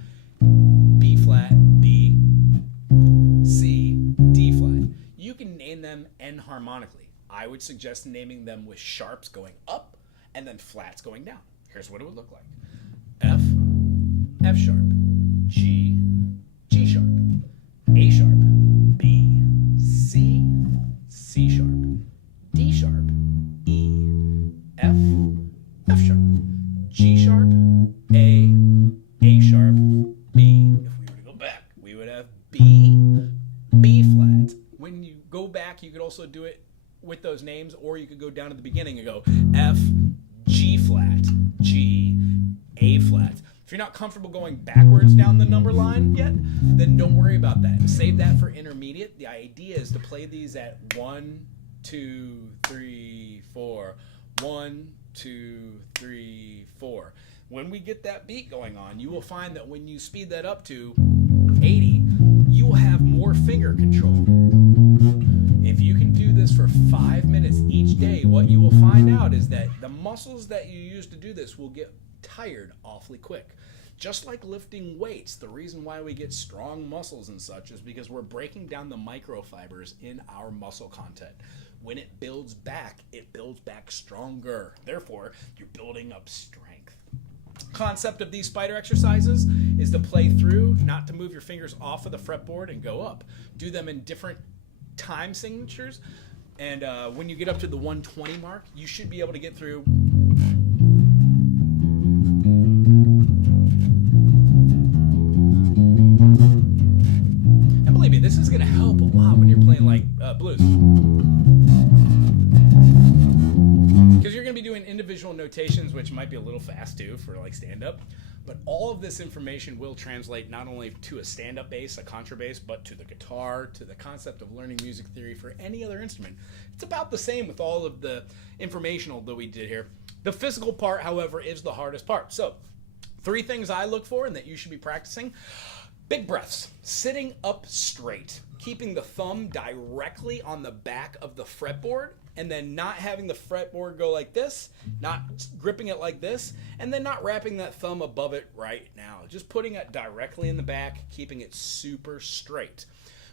B flat, B, C, D flat, you can name them enharmonically. I would suggest naming them with sharps going up and then flats going down. Here's what it would look like. F, F sharp, G, G sharp, A sharp, B, C, C sharp, D sharp, E, F, F sharp, G sharp, A sharp, B. If we were to go back, we would have B, B flat. When you go back, you could also do it with those names, or you could go down to the beginning and go F, G flat, G, A flat. If you're not comfortable going backwards down the number line yet, then don't worry about that. Save that for intermediate. The idea is to play these at 1, 2, 3, 4. 1, 2, 3, 4. When we get that beat going on, you will find that when you speed that up to 80, you will have more finger control. If you can do this for 5 minutes each day, what you will find out is that the muscles that you use to do this will get tired awfully quick. Just like lifting weights, the reason why we get strong muscles and such is because we're breaking down the microfibers in our muscle content. When it builds back stronger. Therefore, you're building up strength. Concept of these spider exercises is to play through, not to move your fingers off of the fretboard and go up. Do them in different time signatures, and when you get up to the 120 mark, you should be able to get through. And believe me, this is going to help a lot when you're playing like blues, because you're going to be doing individual notations, which might be a little fast too for like stand-up. But all of this information will translate not only to a stand-up bass, a contrabass, but to the guitar, to the concept of learning music theory for any other instrument. It's about the same with all of the informational that we did here. The physical part, however, is the hardest part. So 3 things I look for and that you should be practicing. Big breaths, sitting up straight, keeping the thumb directly on the back of the fretboard, and then not having the fretboard go like this, not gripping it like this, and then not wrapping that thumb above it right now. Just putting it directly in the back, keeping it super straight.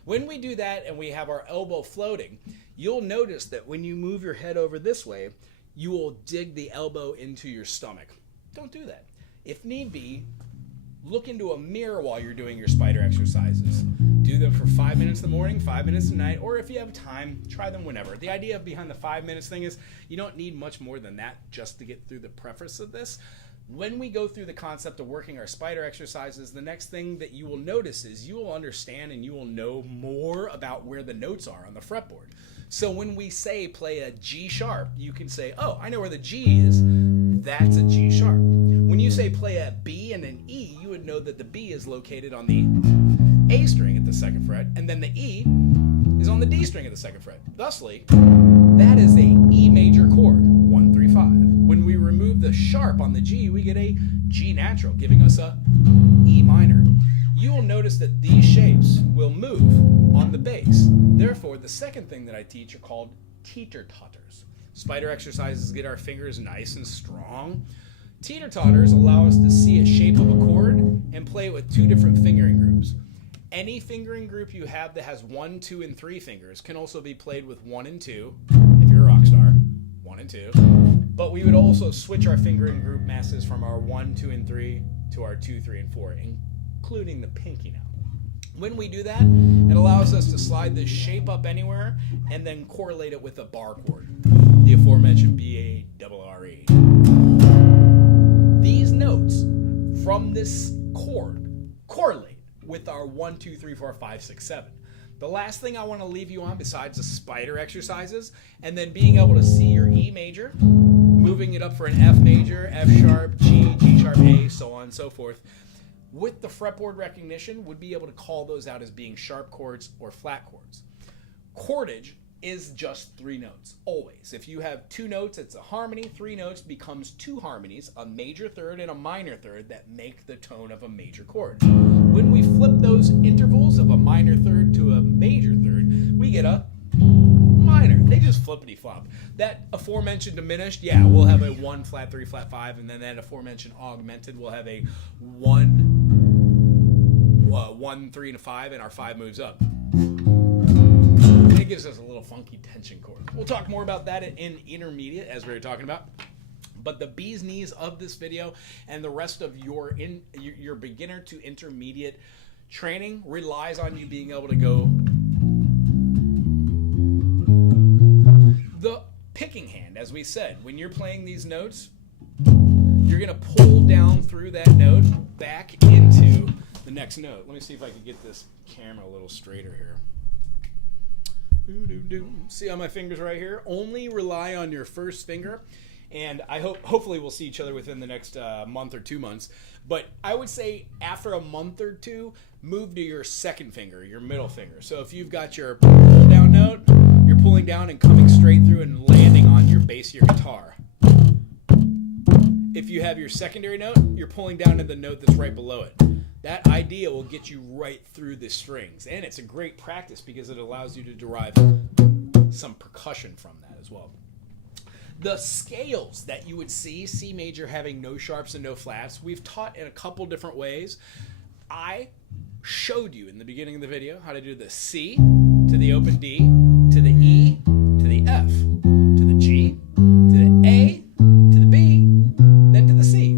When we do that and we have our elbow floating, you'll notice that when you move your head over this way, you will dig the elbow into your stomach. Don't do that. If need be, look into a mirror while you're doing your spider exercises. Do them for 5 minutes in the morning, 5 minutes at night, or if you have time, try them whenever. The idea behind the 5 minutes thing is you don't need much more than that just to get through the preface of this. When we go through the concept of working our spider exercises, the next thing that you will notice is you will understand and you will know more about where the notes are on the fretboard. So when we say play a G sharp, you can say, oh, I know where the G is. That's a G sharp. When you say play a B and an E, you would know that the B is located on the A string. the 2nd fret, and then the E is on the D string of the 2nd fret. Thusly, that is a E major chord, 1, 3, 5. When we remove the sharp on the G, we get a G natural, giving us a E minor. You will notice that these shapes will move on the bass. Therefore, the second thing that I teach are called Teeter totters. Spider exercises get our fingers nice and strong. Teeter totters allow us to see a shape of a chord and play it with 2 different fingering groups. Any fingering group you have that has 1, 2, and 3 fingers can also be played with 1 and 2, if you're a rock star, 1 and 2. But we would also switch our fingering group masses from our 1, 2, and 3 to our 2, 3, and 4, including the pinky now. When we do that, it allows us to slide this shape up anywhere and then correlate it with a bar chord, the aforementioned B-A-R-R-E. These notes from this chord correlate with our 1, 2, 3, 4, 5, 6, 7. The last thing I want to leave you on, besides the spider exercises, and then being able to see your E major, moving it up for an F major, F sharp, G, G sharp, A, so on and so forth, with the fretboard recognition, would be able to call those out as being sharp chords or flat chords. Chordage is just 3 notes, always. If you have 2 notes, it's a harmony. 3 notes becomes 2 harmonies, a major third and a minor third that make the tone of a major chord. When we flip those intervals of a minor third to a major third, we get a minor. They just flippity-flop. That aforementioned diminished, yeah, we'll have a 1, flat 3, flat 5, and then that aforementioned augmented will have a 1, 3, and a 5, and our 5 moves up. It gives us a little funky tension chord. We'll talk more about that in intermediate, as we were talking about. But the bee's knees of this video and the rest of your beginner to intermediate training relies on you being able to go the picking hand. As we said, when you're playing these notes, you're going to pull down through that note back into the next note. Let me see if I can get this camera a little straighter here. See on my fingers right here? Only rely on your first finger, and I hopefully we'll see each other within the next month or 2 months. But I would say after a month or 2, move to your second finger, your middle finger. So if you've got your pull down note, you're pulling down and coming straight through and landing on your bass of your guitar. If you have your secondary note, you're pulling down to the note that's right below it. That idea will get you right through the strings. And it's a great practice because it allows you to derive some percussion from that as well. The scales that you would see, C major having no sharps and no flats, we've taught in a couple different ways. I showed you in the beginning of the video how to do the C to the open D, to the E, to the F, to the G, to the A, to the B, then to the C.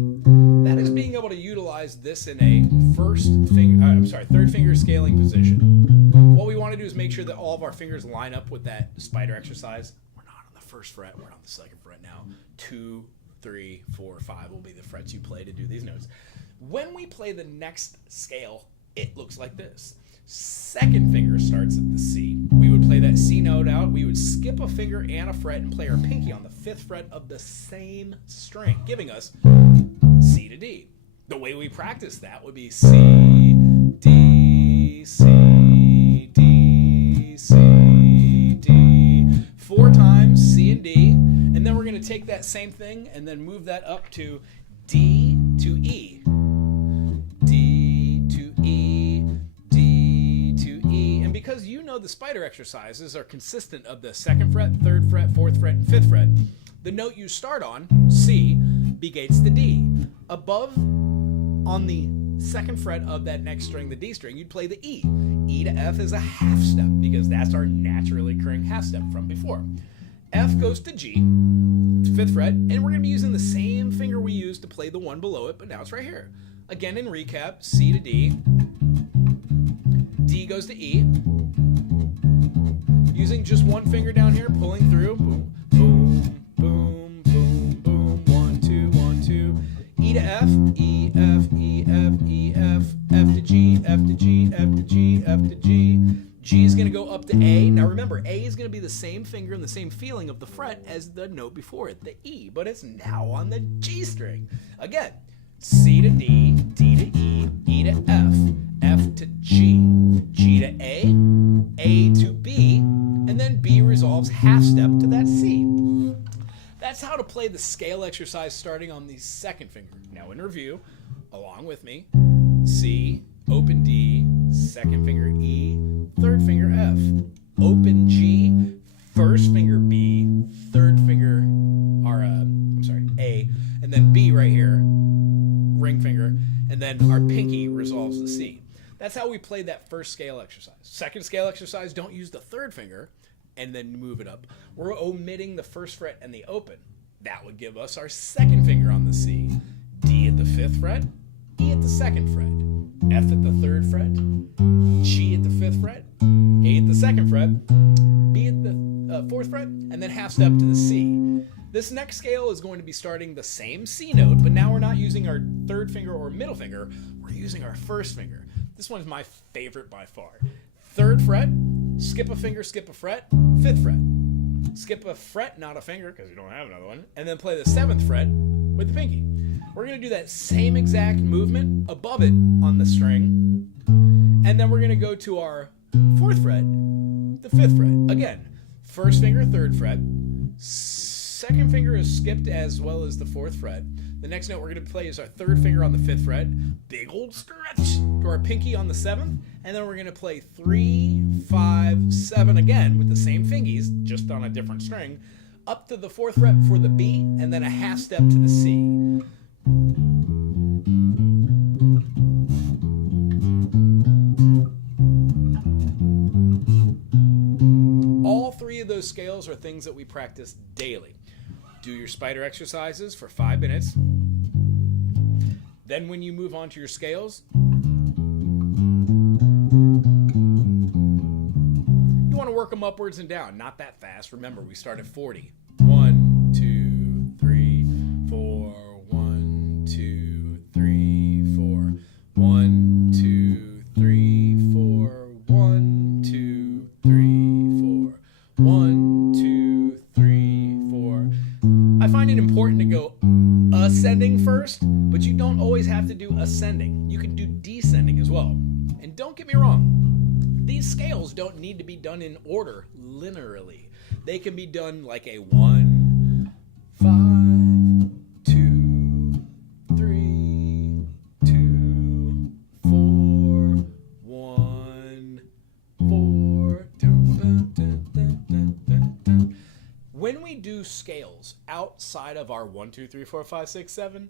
That is being able to utilize this in a third finger scaling position. What we want to do is make sure that all of our fingers line up with that spider exercise. We're not on the 1st fret, we're on the 2nd fret now. 2, 3, 4, 5 will be the frets you play to do these notes. When we play the next scale, it looks like this. 2nd finger starts at the C. We would play that C note out. We would skip a finger and a fret and play our pinky on the 5th fret of the same string, giving us C to D. The way we practice that would be C, D, C, D, C, D. 4 times C and D. And then we're going to take that same thing and then move that up to D to E. D to E, D to E. And because you know the spider exercises are consistent of the 2nd fret, 3rd fret, 4th fret, and 5th fret, the note you start on, C, negates the D. Above, on the 2nd fret of that next string, the D string, you'd play the E. E to F is a half step because that's our naturally occurring half step from before. F goes to G, it's 5th fret, and we're going to be using the same finger we used to play the one below it, but now it's right here. Again, in recap, C to D, D goes to E, using just one finger down here, pulling through, boom, boom, boom, boom, boom, 1, 2, 1, 2, E to F, E, F, E, F, E, F, F to G, F to G, F to G, F to G. G is going to go up to A. Now remember, A is going to be the same finger and the same feeling of the fret as the note before it, the E, but it's now on the G string. Again, C to D, D to E, E to F, F to G, G to A to B, and then B resolves half step to that C. That's how to play the scale exercise starting on the second finger. Now in review, along with me, C, open D, second finger E, third finger F, open G, first finger B, third finger A, and then B right here, ring finger, and then our pinky resolves the C. That's how we play that first scale exercise. Second scale exercise, don't use the third finger and then move it up. We're omitting the first fret and the open. That would give us our second finger on the C. D at the 5th fret, E at the 2nd fret, F at the 3rd fret, G at the 5th fret, A at the 2nd fret, B at the 4th fret, and then half step to the C. This next scale is going to be starting the same C note, but now we're not using our third finger or middle finger, we're using our first finger. This one is my favorite by far. 3rd fret, skip a finger, skip a fret, 5th fret. Skip a fret, not a finger, because you don't have another one, and then play the 7th fret with the pinky. We're going to do that same exact movement above it on the string, and then we're going to go to our 4th fret, the 5th fret. Again, first finger, 3rd fret, second finger is skipped as well as the 4th fret. The next note we're going to play is our 3rd finger on the 5th fret, big old stretch to our pinky on the 7th, and then we're going to play 3, 5, 7 again with the same fingies, just on a different string, up to the 4th fret for the B, and then a half step to the C. All three of those scales are things that we practice daily. Do your spider exercises for 5 minutes. Then when you move on to your scales, you want to work them upwards and down, not that fast. Remember, we start at 40. 1, 2, 3, 4. 1, 2, 3, 4. 1, 2, 3, 4. 1, 2, 3, 4. 1, 2, 3, 4. I find it important to go ascending first, but you don't always have to do ascending. You can do descending as well. And don't get me wrong, these scales don't need to be done in order linearly. They can be done like a 1, 5, 2, 3, 2, 4, 1, 4. When we do scales outside of our 1, 2, 3, 4, 5, 6, 7,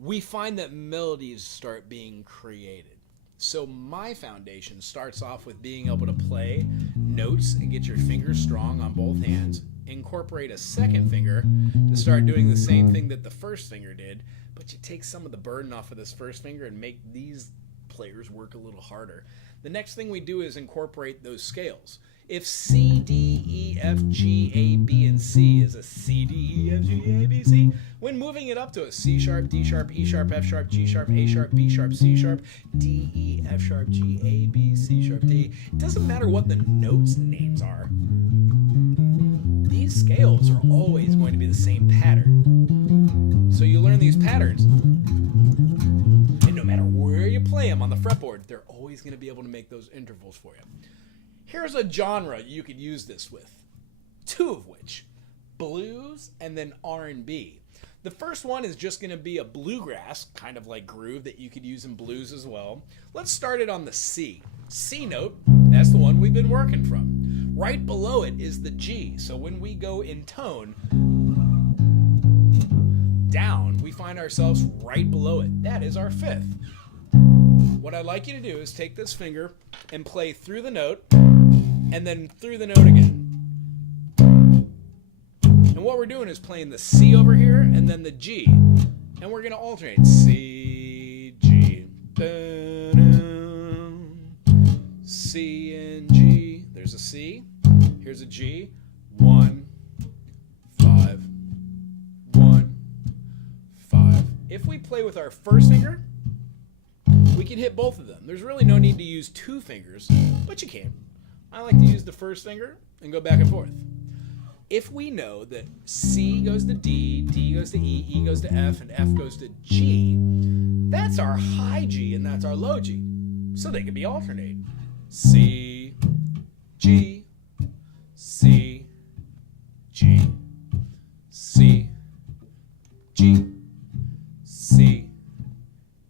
we find that melodies start being created. So my foundation starts off with being able to play notes and get your fingers strong on both hands, incorporate a second finger to start doing the same thing that the first finger did, but you take some of the burden off of this first finger and make these players work a little harder. The next thing we do is incorporate those scales. If C, D, E, F, G, A, B, and C is a C, D, E, F, G, A, B, C, when moving it up to a C sharp, D sharp, E sharp, F sharp, G sharp, A sharp, B sharp, C sharp, D, E, F sharp, G, A, B, C sharp, D, it doesn't matter what the notes names are. These scales are always going to be the same pattern. So you learn these patterns, and no matter where you play them on the fretboard, they're always going to be able to make those intervals for you. Here's a genre you could use this with, 2 of which, blues and then R&B. The first one is just going to be a bluegrass, kind of like groove that you could use in blues as well. Let's start it on the C. C note, that's the one we've been working from. Right below it is the G, so when we go in tone down, we find ourselves right below it. That is our 5th. What I'd like you to do is take this finger and play through the note, and then through the note again. And what we're doing is playing the C over here and then the G. And we're going to alternate C, G, C and G. There's a C. Here's a G. 1, 5, 1, 5. If we play with our first finger, we can hit both of them. There's really no need to use 2 fingers, but you can. I like to use the first finger and go back and forth. If we know that C goes to D, D goes to E, E goes to F, and F goes to G, that's our high G and that's our low G. so they can be alternate. C, G, C, G, C, G, C,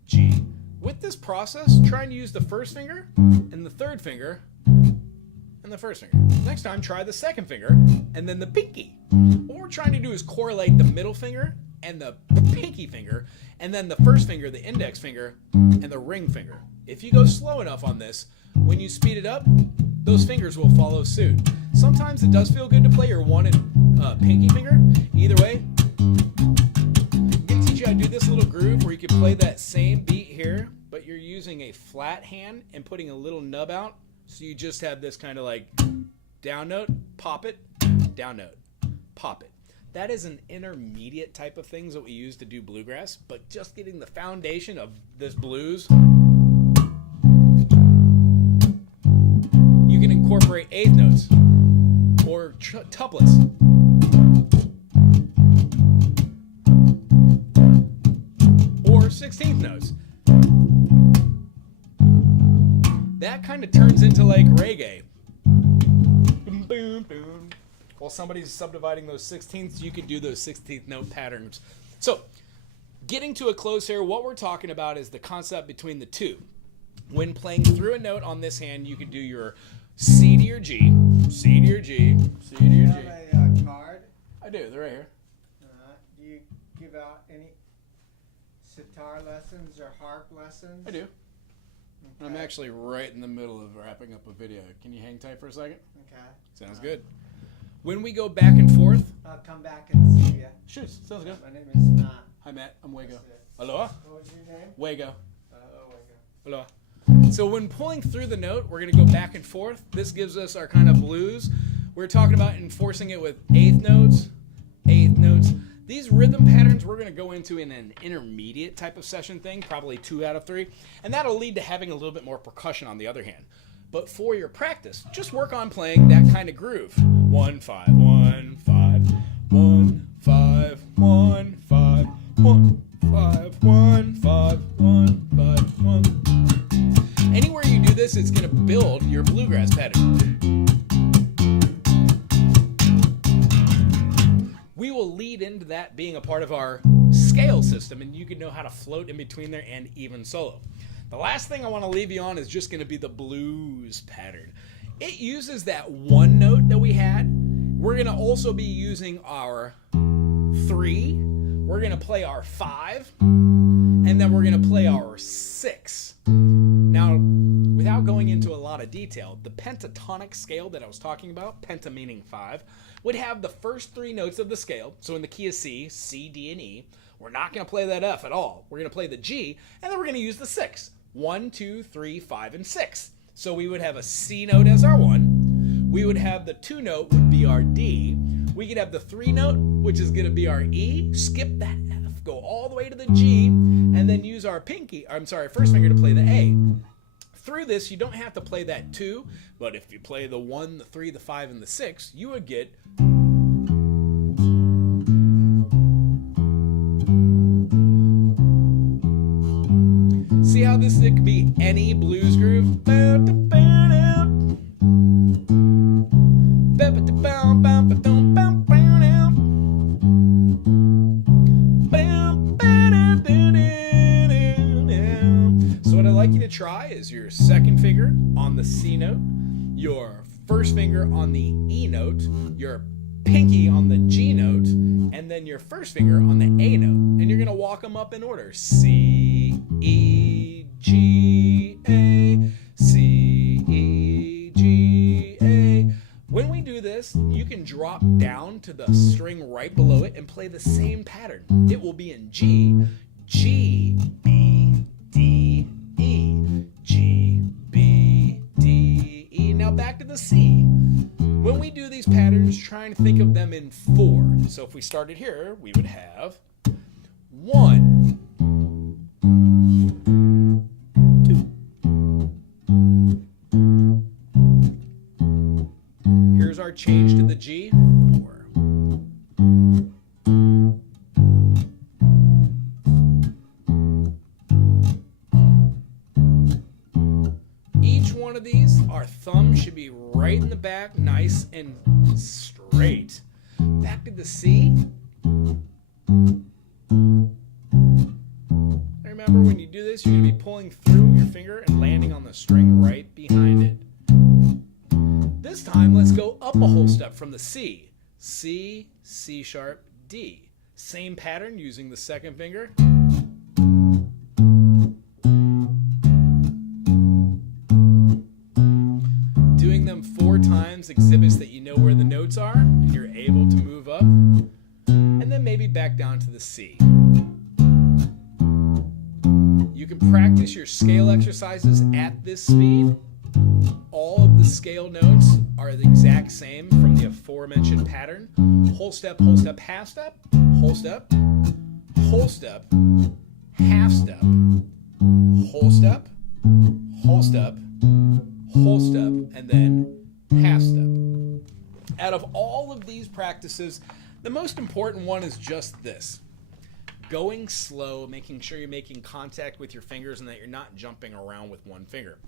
G. With this process, try and use the first finger and the third finger and the first finger. Next time, try the second finger and then the pinky. What we're trying to do is correlate the middle finger and the pinky finger, and then the first finger, the index finger, and the ring finger. If you go slow enough on this, when you speed it up, those fingers will follow suit. Sometimes it does feel good to play your one and pinky finger. Either way, I'm going to teach you how to do this little groove where you can play that same beat here, but you're using a flat hand and putting a little nub out. So you just have this kind of like down note, pop it, down note, pop it. That is an intermediate type of things that we use to do bluegrass, but just getting the foundation of this blues. You can incorporate eighth notes or tuplets. Or 16th notes. That kind of turns into like reggae. Boom, boom, boom. While somebody's subdividing those 16ths, you can do those 16th note patterns. So, getting to a close here, what we're talking about is the concept between the two. When playing through a note on this hand, you can do your C to your G, C to your G, C to your G. Do you have a card? I do, they're right here. Do you give out any sitar lessons or harp lessons? I do. Okay. I'm actually right in the middle of wrapping up a video. Can you hang tight for a second? Okay. Sounds good. When we go back and forth. I'll come back and see you. Shoot, sounds good. My name is Matt. Hi, Matt. I'm Wago. That's it. Aloha. What was your name? Wago. Wago. Aloha. So when pulling through the note, we're going to go back and forth. This gives us our kind of blues. We're talking about enforcing it with eighth notes. These rhythm patterns we're going to go into in an intermediate type of session thing, probably 2 out of 3, and that'll lead to having a little bit more percussion on the other hand. But for your practice, just work on playing that kind of groove. 1 5 1 5 1 5 1 5 1 5 1 5 1 5 1. Anywhere you do this, it's going to build your bluegrass pattern. We will lead into that being a part of our scale system, and you can know how to float in between there and even solo. The last thing I want to leave you on is just going to be the blues pattern. It uses that one note that we had. We're going to also be using our 3. We're going to play our 5. And then we're going to play our 6. Now, without going into a lot of detail, the pentatonic scale that I was talking about, penta meaning 5, would have the first 3 notes of the scale. So in the key of C, C, D, and E. We're not going to play that F at all. We're going to play the G, and then we're going to use the 6. 1, 2, 3, 5, and 6. So we would have a C note as our 1. We would have the 2 note would be our D. We could have the 3 note, which is going to be our E. Skip that F, go all the way to the G, and then use our first finger to play the A. Through this, you don't have to play that 2, but if you play the 1, the 3, the 5, and the 6, you would get... See how it could be any blues groove? So what I'd like you to try is your second finger on the C note, your first finger on the E note, your pinky on the G note, and then your first finger on the A note. And you're going to walk them up in order. C, E, G, A, C, E, G, A. When we do this, you can drop down to the string right below it and play the same pattern. It will be in G, G, B, D, E, G, B, D, E. Now back to the C. When we do these patterns, try and think of them in 4. So if we started here, we would have 1, 2. Here's our change to the G, 4. straight. Back to the C. Remember, when you do this, you're going to be pulling through your finger and landing on the string right behind it. This time, let's go up a whole step from the C. C, C sharp, D. Same pattern using the second finger. Doing them 4 times exhibits that you know where the notes are and you're able to move up. And then maybe back down to the C. You can practice your scale exercises at this speed. All of the scale notes are the exact same from the aforementioned pattern. Whole step, half step, whole step, whole step, half step, whole step, whole step, whole step, and then half step. Out of all of these practices, the most important one is just this. Going slow, making sure you're making contact with your fingers and that you're not jumping around with one finger.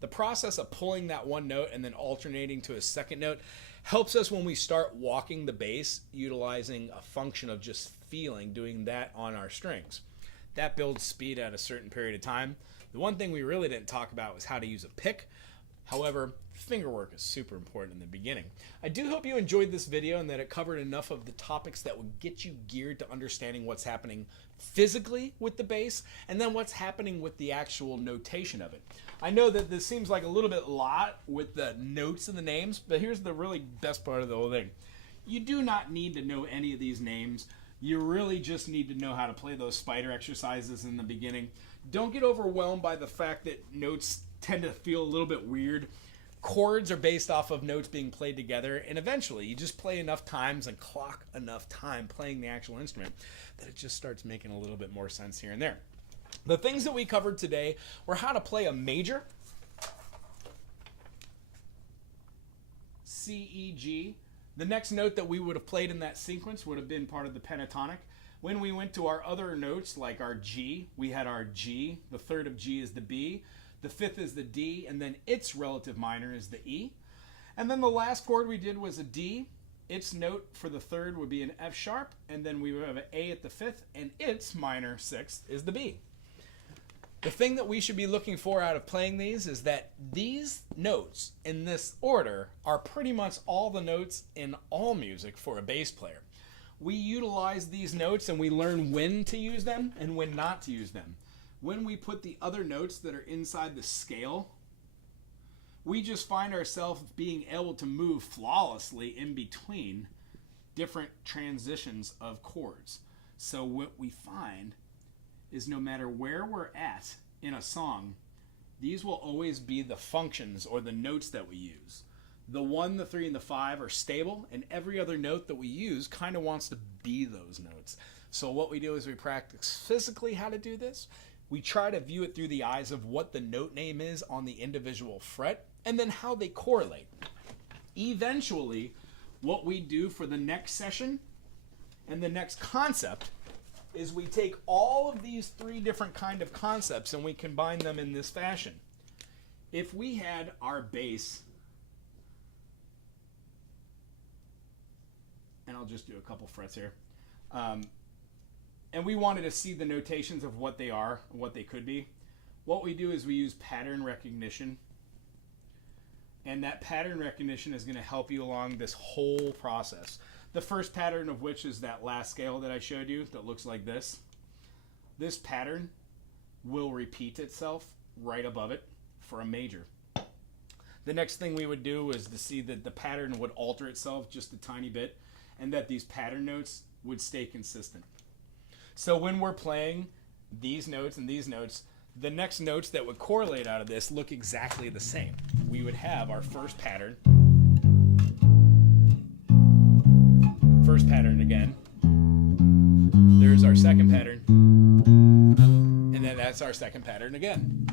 The process of pulling that one note and then alternating to a second note helps us when we start walking the bass, utilizing a function of just feeling, doing that on our strings. That builds speed at a certain period of time. The one thing we really didn't talk about was how to use a pick. However, finger work is super important in the beginning. I do hope you enjoyed this video and that it covered enough of the topics that would get you geared to understanding what's happening physically with the bass and then what's happening with the actual notation of it. I know that this seems like a little bit lot with the notes and the names, but here's the really best part of the whole thing. You do not need to know any of these names. You really just need to know how to play those spider exercises in the beginning. Don't get overwhelmed by the fact that notes tend to feel a little bit weird. Chords are based off of notes being played together, and eventually you just play enough times and clock enough time playing the actual instrument that it just starts making a little bit more sense here and there. The things that we covered today were how to play a major, C, E, G. The next note that we would have played in that sequence would have been part of the pentatonic. When we went to our other notes, like our G, we had our G. The third of G is the B. The fifth is the D, and then its relative minor is the E. And then the last chord we did was a D. Its note for the third would be an F sharp, and then we would have an A at the fifth, and its minor sixth is the B. The thing that we should be looking for out of playing these is that these notes in this order are pretty much all the notes in all music for a bass player. We utilize these notes and we learn when to use them and when not to use them. When we put the other notes that are inside the scale, we just find ourselves being able to move flawlessly in between different transitions of chords. So what we find is no matter where we're at in a song, these will always be the functions or the notes that we use. The 1, the 3, and the 5 are stable, and every other note that we use kind of wants to be those notes. So what we do is we practice physically how to do this. We try to view it through the eyes of what the note name is on the individual fret, and then how they correlate. Eventually, what we do for the next session and the next concept is we take all of these 3 different kind of concepts and we combine them in this fashion. If we had our bass, and I'll just do a couple frets here, and we wanted to see the notations of what they are, what they could be, what we do is we use pattern recognition. And that pattern recognition is going to help you along this whole process. The first pattern of which is that last scale that I showed you that looks like this. This pattern will repeat itself right above it for a major. The next thing we would do is to see that the pattern would alter itself just a tiny bit and that these pattern notes would stay consistent. So when we're playing these notes and these notes, the next notes that would correlate out of this look exactly the same. We would have our first pattern again. There's our second pattern. And then that's our second pattern again.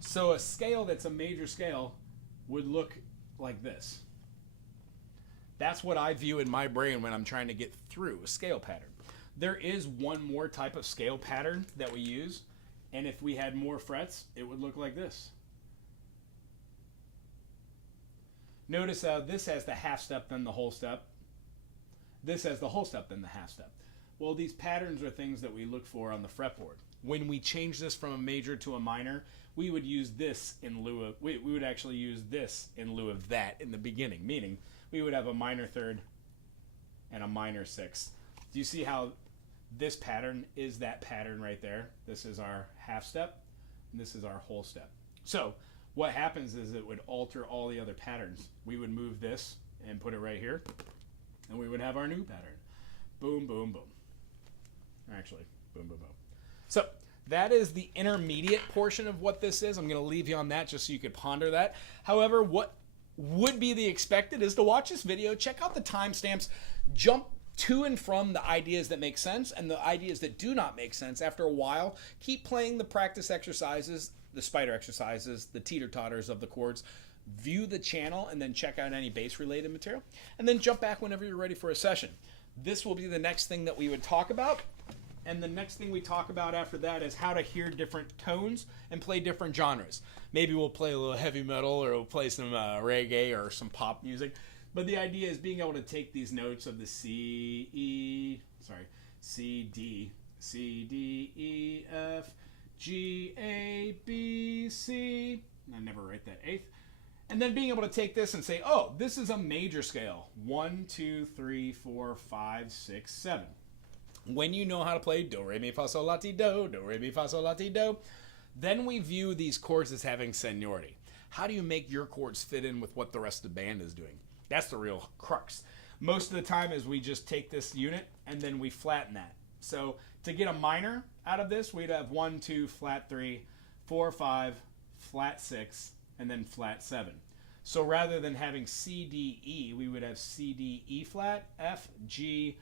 So a scale that's a major scale would look like this. That's what I view in my brain when I'm trying to get through a scale pattern. There is one more type of scale pattern that we use, and if we had more frets, it would look like this. Notice how this has the half step, then the whole step. This has the whole step, then the half step. Well, these patterns are things that we look for on the fretboard. When we change this from a major to a minor, we would use this in lieu of, we would actually use this in lieu of that in the beginning, meaning we would have a minor third and a minor sixth. Do you see how this pattern is that pattern right there? This is our half step, and this is our whole step. So what happens is it would alter all the other patterns. We would move this and put it right here, and we would have our new pattern. Boom, boom, boom. Actually, boom, boom, boom. So that is the intermediate portion of what this is. I'm going to leave you on that just so you could ponder that. However, what would be the expected is to watch this video, check out the timestamps, jump to and from the ideas that make sense and the ideas that do not make sense. After a while, keep playing the practice exercises, the spider exercises, the teeter totters of the chords. View the channel and then check out any bass related material, and then jump back whenever you're ready for a session. This will be the next thing that we would talk about. And the next thing we talk about after that is how to hear different tones and play different genres. Maybe we'll play a little heavy metal, or we'll play some reggae or some pop music. But the idea is being able to take these notes of the C, D, C, D, E, F, G, A, B, C. I never write that eighth. And then being able to take this and say, oh, this is a major scale. 1, 2, 3, 4, 5, 6, 7. When you know how to play do, re, mi, fa, sol, la, ti, do, re, mi, fa, sol, la, ti, do, then we view these chords as having seniority. How do you make your chords fit in with what the rest of the band is doing? That's the real crux. Most of the time is we just take this unit and then we flatten that. So to get a minor out of this, we'd have 1, 2, flat 3, 4, 5, flat 6, and then flat 7. So rather than having C, D, E, we would have C, D, E flat, F, G,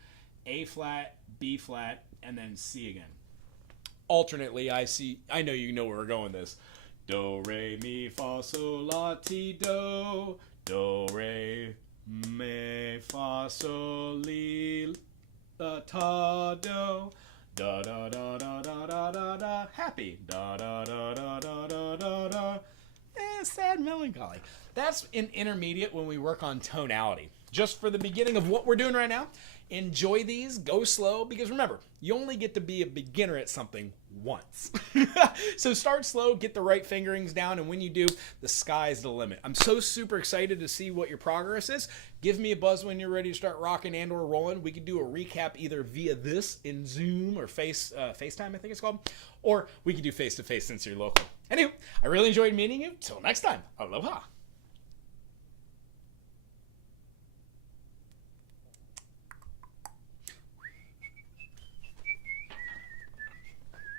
A flat, B flat, and then C again. Alternately, I know you know where we're going with this. Do, re, mi, fa, sol, la, ti, do. Do, re, mi, fa, sol, li, la, ta, do. Da, da, da, da, da, da, da, da. Happy. Da, da, da, da, da, da, da, da. Sad, melancholy. That's an intermediate when we work on tonality. Just for the beginning of what we're doing right now, enjoy these, go slow, because remember, you only get to be a beginner at something once. So start slow, get the right fingerings down, and when you do, the sky's the limit. I'm so super excited to see what your progress is. Give me a buzz when you're ready to start rocking and or rolling. We could do a recap either via this in Zoom or FaceTime, I think it's called, or we could do face-to-face since you're local. Anyway, I really enjoyed meeting you. Till next time, aloha.